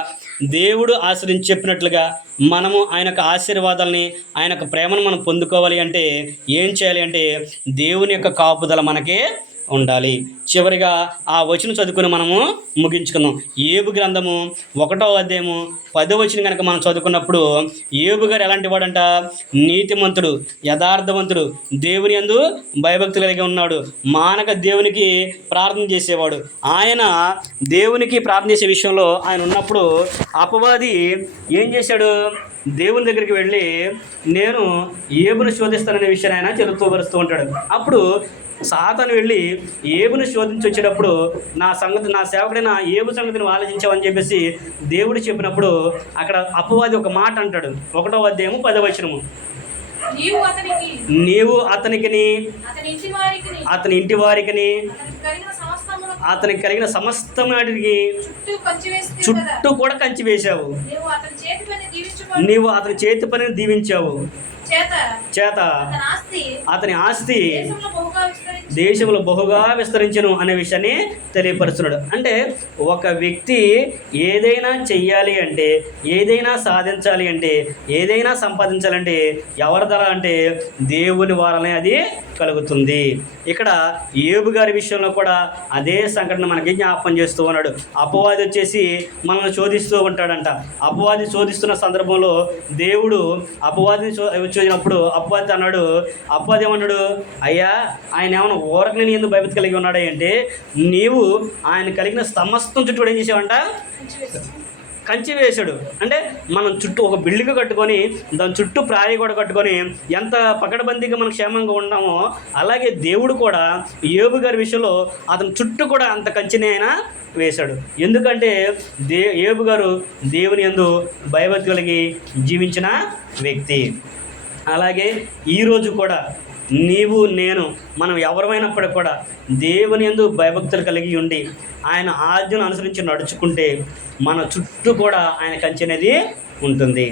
దేవుడు ఆశ్రయించి చెప్పినట్లుగా మనము ఆయన యొక్క ఆశీర్వాదాలని, ఆయన యొక్క ప్రేమను మనం పొందుకోవాలి అంటే ఏం చేయాలి అంటే దేవుని యొక్క కాపుదల మనకి ఉండాలి. చివరిగా ఆ వచనం చదువుకుని మనము ముగించుకుందాం. యోబు గ్రంథము 1వ అధ్యాయము 10వ వచనం కనుక మనం చదువుకున్నప్పుడు యోబు గారు ఎలాంటి వాడంట? నీతిమంతుడు, యథార్థవంతుడు, దేవుని యందు భయభక్తులు కలిగి ఉన్నాడు, మానక దేవునికి ప్రార్థన చేసేవాడు. ఆయన దేవునికి ప్రార్థన చేసే విషయంలో ఆయన ఉన్నప్పుడు అపవాది ఏం చేశాడు? దేవుని దగ్గరికి వెళ్ళి నేను యోబును శోధిస్తాననే విషయాన్ని ఆయన తెలుపుతూ ఉంటాడు. అప్పుడు సాతాను వెళ్ళి యోబును శోధించి వచ్చేటప్పుడు నా సేవకుడైన యోబు సంగతిని ఆలోచించావని చెప్పేసి దేవుడు చెప్పినప్పుడు అక్కడ అపవాది ఒక మాట అంటాడు. 1వ అధ్యాయము 10వ వచనము. నీవు అతనికిని అతని ఇంటి వారికిని అతనికి కలిగిన సమస్తమాటికి చుట్టూ కూడా కంచి వేశావు. నీవు అతని చేతి పనిని దీవించావు చేత అతని ఆస్తి దేశంలో బహుగా విస్తరించెను అనే విషయాన్ని తెలియపరుస్తున్నాడు. అంటే ఒక వ్యక్తి ఏదైనా చెయ్యాలి అంటే, ఏదైనా సాధించాలి అంటే, ఏదైనా సంపాదించాలంటే ఎవరి ద్వారా అంటే దేవుని వలనే అది కలుగుతుంది. ఇక్కడ యోబు గారి విషయంలో కూడా అదే సంఘటన మనకి జ్ఞాపకం చేస్తూ ఉన్నాడు. అపవాది వచ్చేసి మనల్ని శోధిస్తూ ఉంటాడంట. అపవాది శోధిస్తున్న సందర్భంలో దేవుడు అపవాదిని చూసినప్పుడు అపవాది ఏమన్నాడు, అయ్యా ఆయన ఏమన్నా ఊరకు నేను ఎందుకు భయభక్తి కలిగి ఉన్నాడు అంటే, నీవు ఆయన కలిగిన సమస్తం చుట్టూ ఏం చేసావంట, కంచి వేశాడు. అంటే మనం చుట్టూ ఒక బిల్డింగ్ కట్టుకొని దాని చుట్టూ ప్రాయ కూడా కట్టుకొని ఎంత పకడ్బందీగా మనం క్షేమంగా ఉన్నామో, అలాగే దేవుడు కూడా యోబు గారి విషయంలో అతని చుట్టూ కూడా అంత కంచిని ఆయన వేశాడు. ఎందుకంటే యోబు గారు దేవుని యందు భయభక్తి కలిగి జీవించిన వ్యక్తి. అలాగే ఈరోజు కూడా నీవు నేను మనం ఎవరమైనప్పటికీ కూడా దేవుని యందు భయభక్తులు కలిగి ఉండి ఆయన ఆజ్ఞను అనుసరించి నడుచుకుంటే మన చుట్టూ కూడా ఆయన కంచె అనేది ఉంటుంది.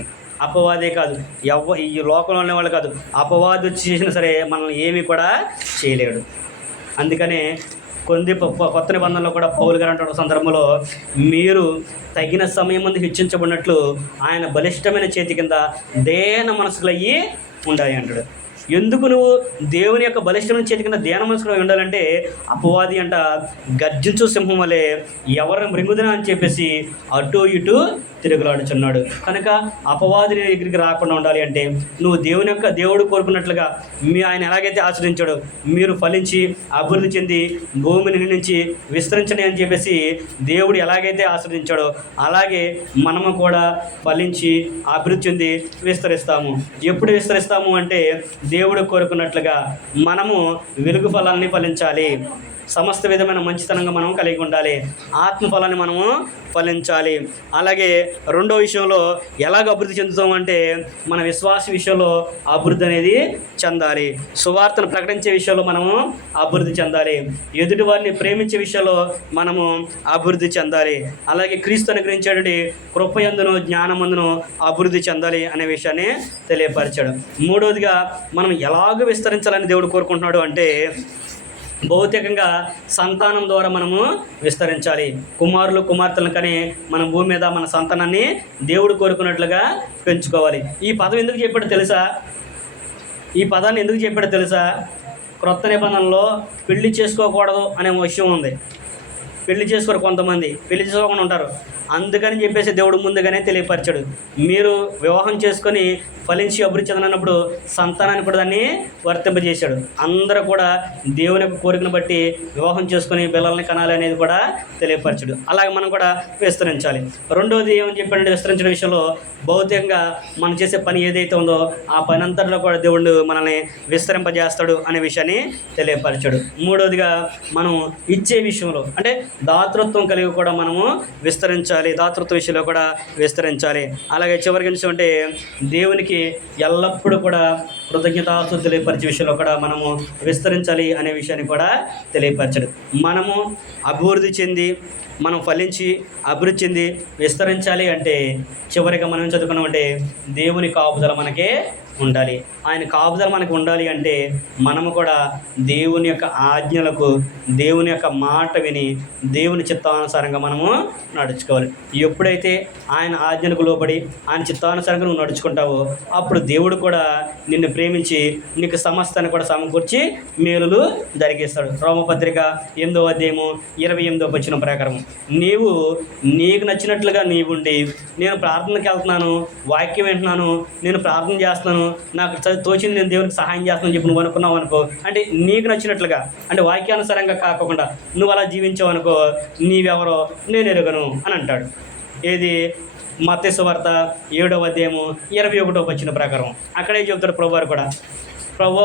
అపవాదే కాదు, ఈ లోకంలో ఉన్న వాళ్ళు కాదు, అపవాది వచ్చి చేసినా సరే మనల్ని ఏమీ కూడా చేయలేడు. అందుకనే కొత్త నిబంధనలో కూడా పౌలు గారు అంటున్న సందర్భంలో, మీరు తగిన సమయం ముందు హెచ్చించబడినట్లు ఆయన బలిష్టమైన చేతి కింద దేన మనసులయ్యి ఉండాలి అంటాడు. ఎందుకు నువ్వు దేవుని యొక్క బలిష్టమైన చేతి కింద దేన మనసులో ఉండాలంటే, అపవాది అంట గర్జించు సింహం వలె ఎవరిని మృంగుదనా అని చెప్పేసి అటు ఇటు తిరుగులాడుచున్నాడు. కనుక అపవాది నీ దగ్గరికి రాకుండా ఉండాలి అంటే నువ్వు దేవుడు కోరుకున్నట్లుగా ఆయన ఎలాగైతే ఆశ్రయించాడో, మీరు ఫలించి అభివృద్ధి చెంది భూమిని నుంచి విస్తరించండి అని చెప్పేసి దేవుడు ఎలాగైతే ఆశ్రయించాడో, అలాగే మనము కూడా ఫలించి అభివృద్ధి చెంది విస్తరిస్తాము. ఎప్పుడు విస్తరిస్తాము అంటే దేవుడు కోరుకున్నట్లుగా మనము వెలుగు ఫలాన్ని ఫలించాలి. సమస్త విధమైన మంచితనంగా మనం కలిగి ఉండాలి. ఆత్మఫలాన్ని మనము ఫలించాలి. అలాగే రెండో విషయంలో ఎలాగ అభివృద్ధి చెందుతామంటే మన విశ్వాస విషయంలో అభివృద్ధి అనేది చెందాలి. సువార్తను ప్రకటించే విషయంలో మనము అభివృద్ధి చెందాలి. ఎదుటి వారిని ప్రేమించే విషయంలో మనము అభివృద్ధి చెందాలి. అలాగే క్రీస్తు అనుగ్రహించేటువంటి కృపయందును జ్ఞానమందును అభివృద్ధి చెందాలి అనే విషయాన్ని తెలియపరిచాడు. మూడవదిగా మనం ఎలాగ విస్తరించాలని దేవుడు కోరుకుంటున్నాడు అంటే, భౌతికంగా సంతానం ద్వారా మనము విస్తరించాలి. కుమారులు కుమార్తెలను కానీ మన భూమి మీద మన సంతానాన్ని దేవుడు కోరుకున్నట్లుగా పెంచుకోవాలి. ఈ పదం ఎందుకు చెప్పాడో తెలుసా? ఈ పదాన్ని ఎందుకు చెప్పాడో తెలుసా? క్రొత్త నిబంధనలో పెళ్లి చేసుకోకూడదు అనే విషయం ఉంది. పెళ్లి చేసుకోరు, కొంతమంది పెళ్లి చేసుకోకుండా ఉంటారు. అందుకని చెప్పేసి దేవుడు ముందుగానే తెలియపరిచాడు, మీరు వివాహం చేసుకొని ఫలించి అభివృద్ధి చెందినప్పుడు సంతానాన్ని కూడా దాన్ని వర్తింపజేశాడు. అందరూ కూడా దేవుని యొక్క కోరికను బట్టి వివాహం చేసుకొని పిల్లల్ని కనాలి అనేది కూడా తెలియపరచాడు. అలాగే మనం కూడా విస్తరించాలి. రెండవది ఏమని చెప్పాడంటే, విస్తరించిన విషయంలో భౌతికంగా మనం చేసే పని ఏదైతే ఉందో ఆ పని అంతట్లో కూడా దేవుడు మనల్ని విస్తరింపజేస్తాడు అనే విషయాన్ని తెలియపరచాడు. మూడవదిగా మనం ఇచ్చే విషయంలో అంటే దాతృత్వం కలిగి కూడా మనము విస్తరించాలి. దాతృత్వ విషయంలో కూడా విస్తరించాలి. అలాగే చివరికి విషయం అంటే దేవునికి ఎల్లప్పుడూ కూడా కృతజ్ఞతాస్తుతులు తెలియపరిచే విషయంలో కూడా మనము విస్తరించాలి అనే విషయాన్ని కూడా తెలియపరచాడు. మనము అభివృద్ధి చెంది మనం ఫలించి అభివృద్ధి చెంది విస్తరించాలి అంటే చివరిగా మనం చదువుకున్నామంటే దేవుని కాపుదల మనకే ఉండాలి. ఆయన కాపుదల మనకు ఉండాలి అంటే మనము కూడా దేవుని యొక్క ఆజ్ఞలకు, దేవుని యొక్క మాట విని దేవుని చిత్తానుసారంగా మనము నడుచుకోవాలి. ఎప్పుడైతే ఆయన ఆజ్ఞలకు లోబడి ఆయన చిత్తానుసారంగా నువ్వు నడుచుకుంటావో అప్పుడు దేవుడు కూడా నిన్ను ప్రేమించి నీకు సమస్తాన్ని కూడా సమకూర్చి మేలులు జరిగిస్తాడు. రోమపత్రిక 8వ అధ్యాయము 28వ వచనం ప్రకారం నీకు నచ్చినట్లుగా నీవుండి, నేను ప్రార్థనకి వెళ్తున్నాను, వాక్యం వింటున్నాను, నేను ప్రార్థన చేస్తున్నాను, నాకు తోచింది నేను దేవునికి సహాయం చేస్తానని చెప్పి నువ్వు అనుకున్నావు అనుకో, అంటే నీకు నచ్చినట్లుగా అంటే వాక్యానుసారంగా కాకుండా నువ్వు అలా జీవించావు అనుకో, నీవెవరో నేను ఎరుగను అని అంటాడు. ఏది? మత్తయి సువార్త 7వ అధ్యాయము 21వ వచనం ప్రకారం అక్కడే చెబుతాడు ప్రభువారు కూడా,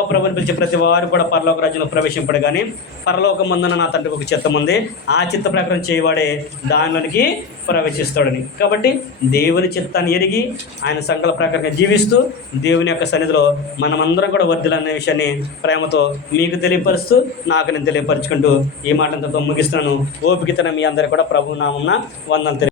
ప్రభుని పిలిచే ప్రతి వారు కూడా పరలోక రాజ్యంలో ప్రవేశింపడు, కానీ పరలోక మందున నా తండ్రికి ఒక చిత్తం ఉంది, ఆ చిత్త ప్రకారం చేయవాడే దానిలోనికి ప్రవేశిస్తాడని. కాబట్టి దేవుని చిత్తాన్ని ఎరిగి ఆయన సంకల్ప ప్రకారంగా జీవిస్తూ దేవుని యొక్క సన్నిధిలో మనమందరం కూడా వర్ధిల్లనే విషయాన్ని ప్రేమతో మీకు తెలియపరుస్తూ నాకు నేను తెలియపరుచుకుంటూ ఈ మాటలతో ముగిస్తున్నాను. ఓపికతన మీ అందరూ కూడా ప్రభు నామమున వందనాలు.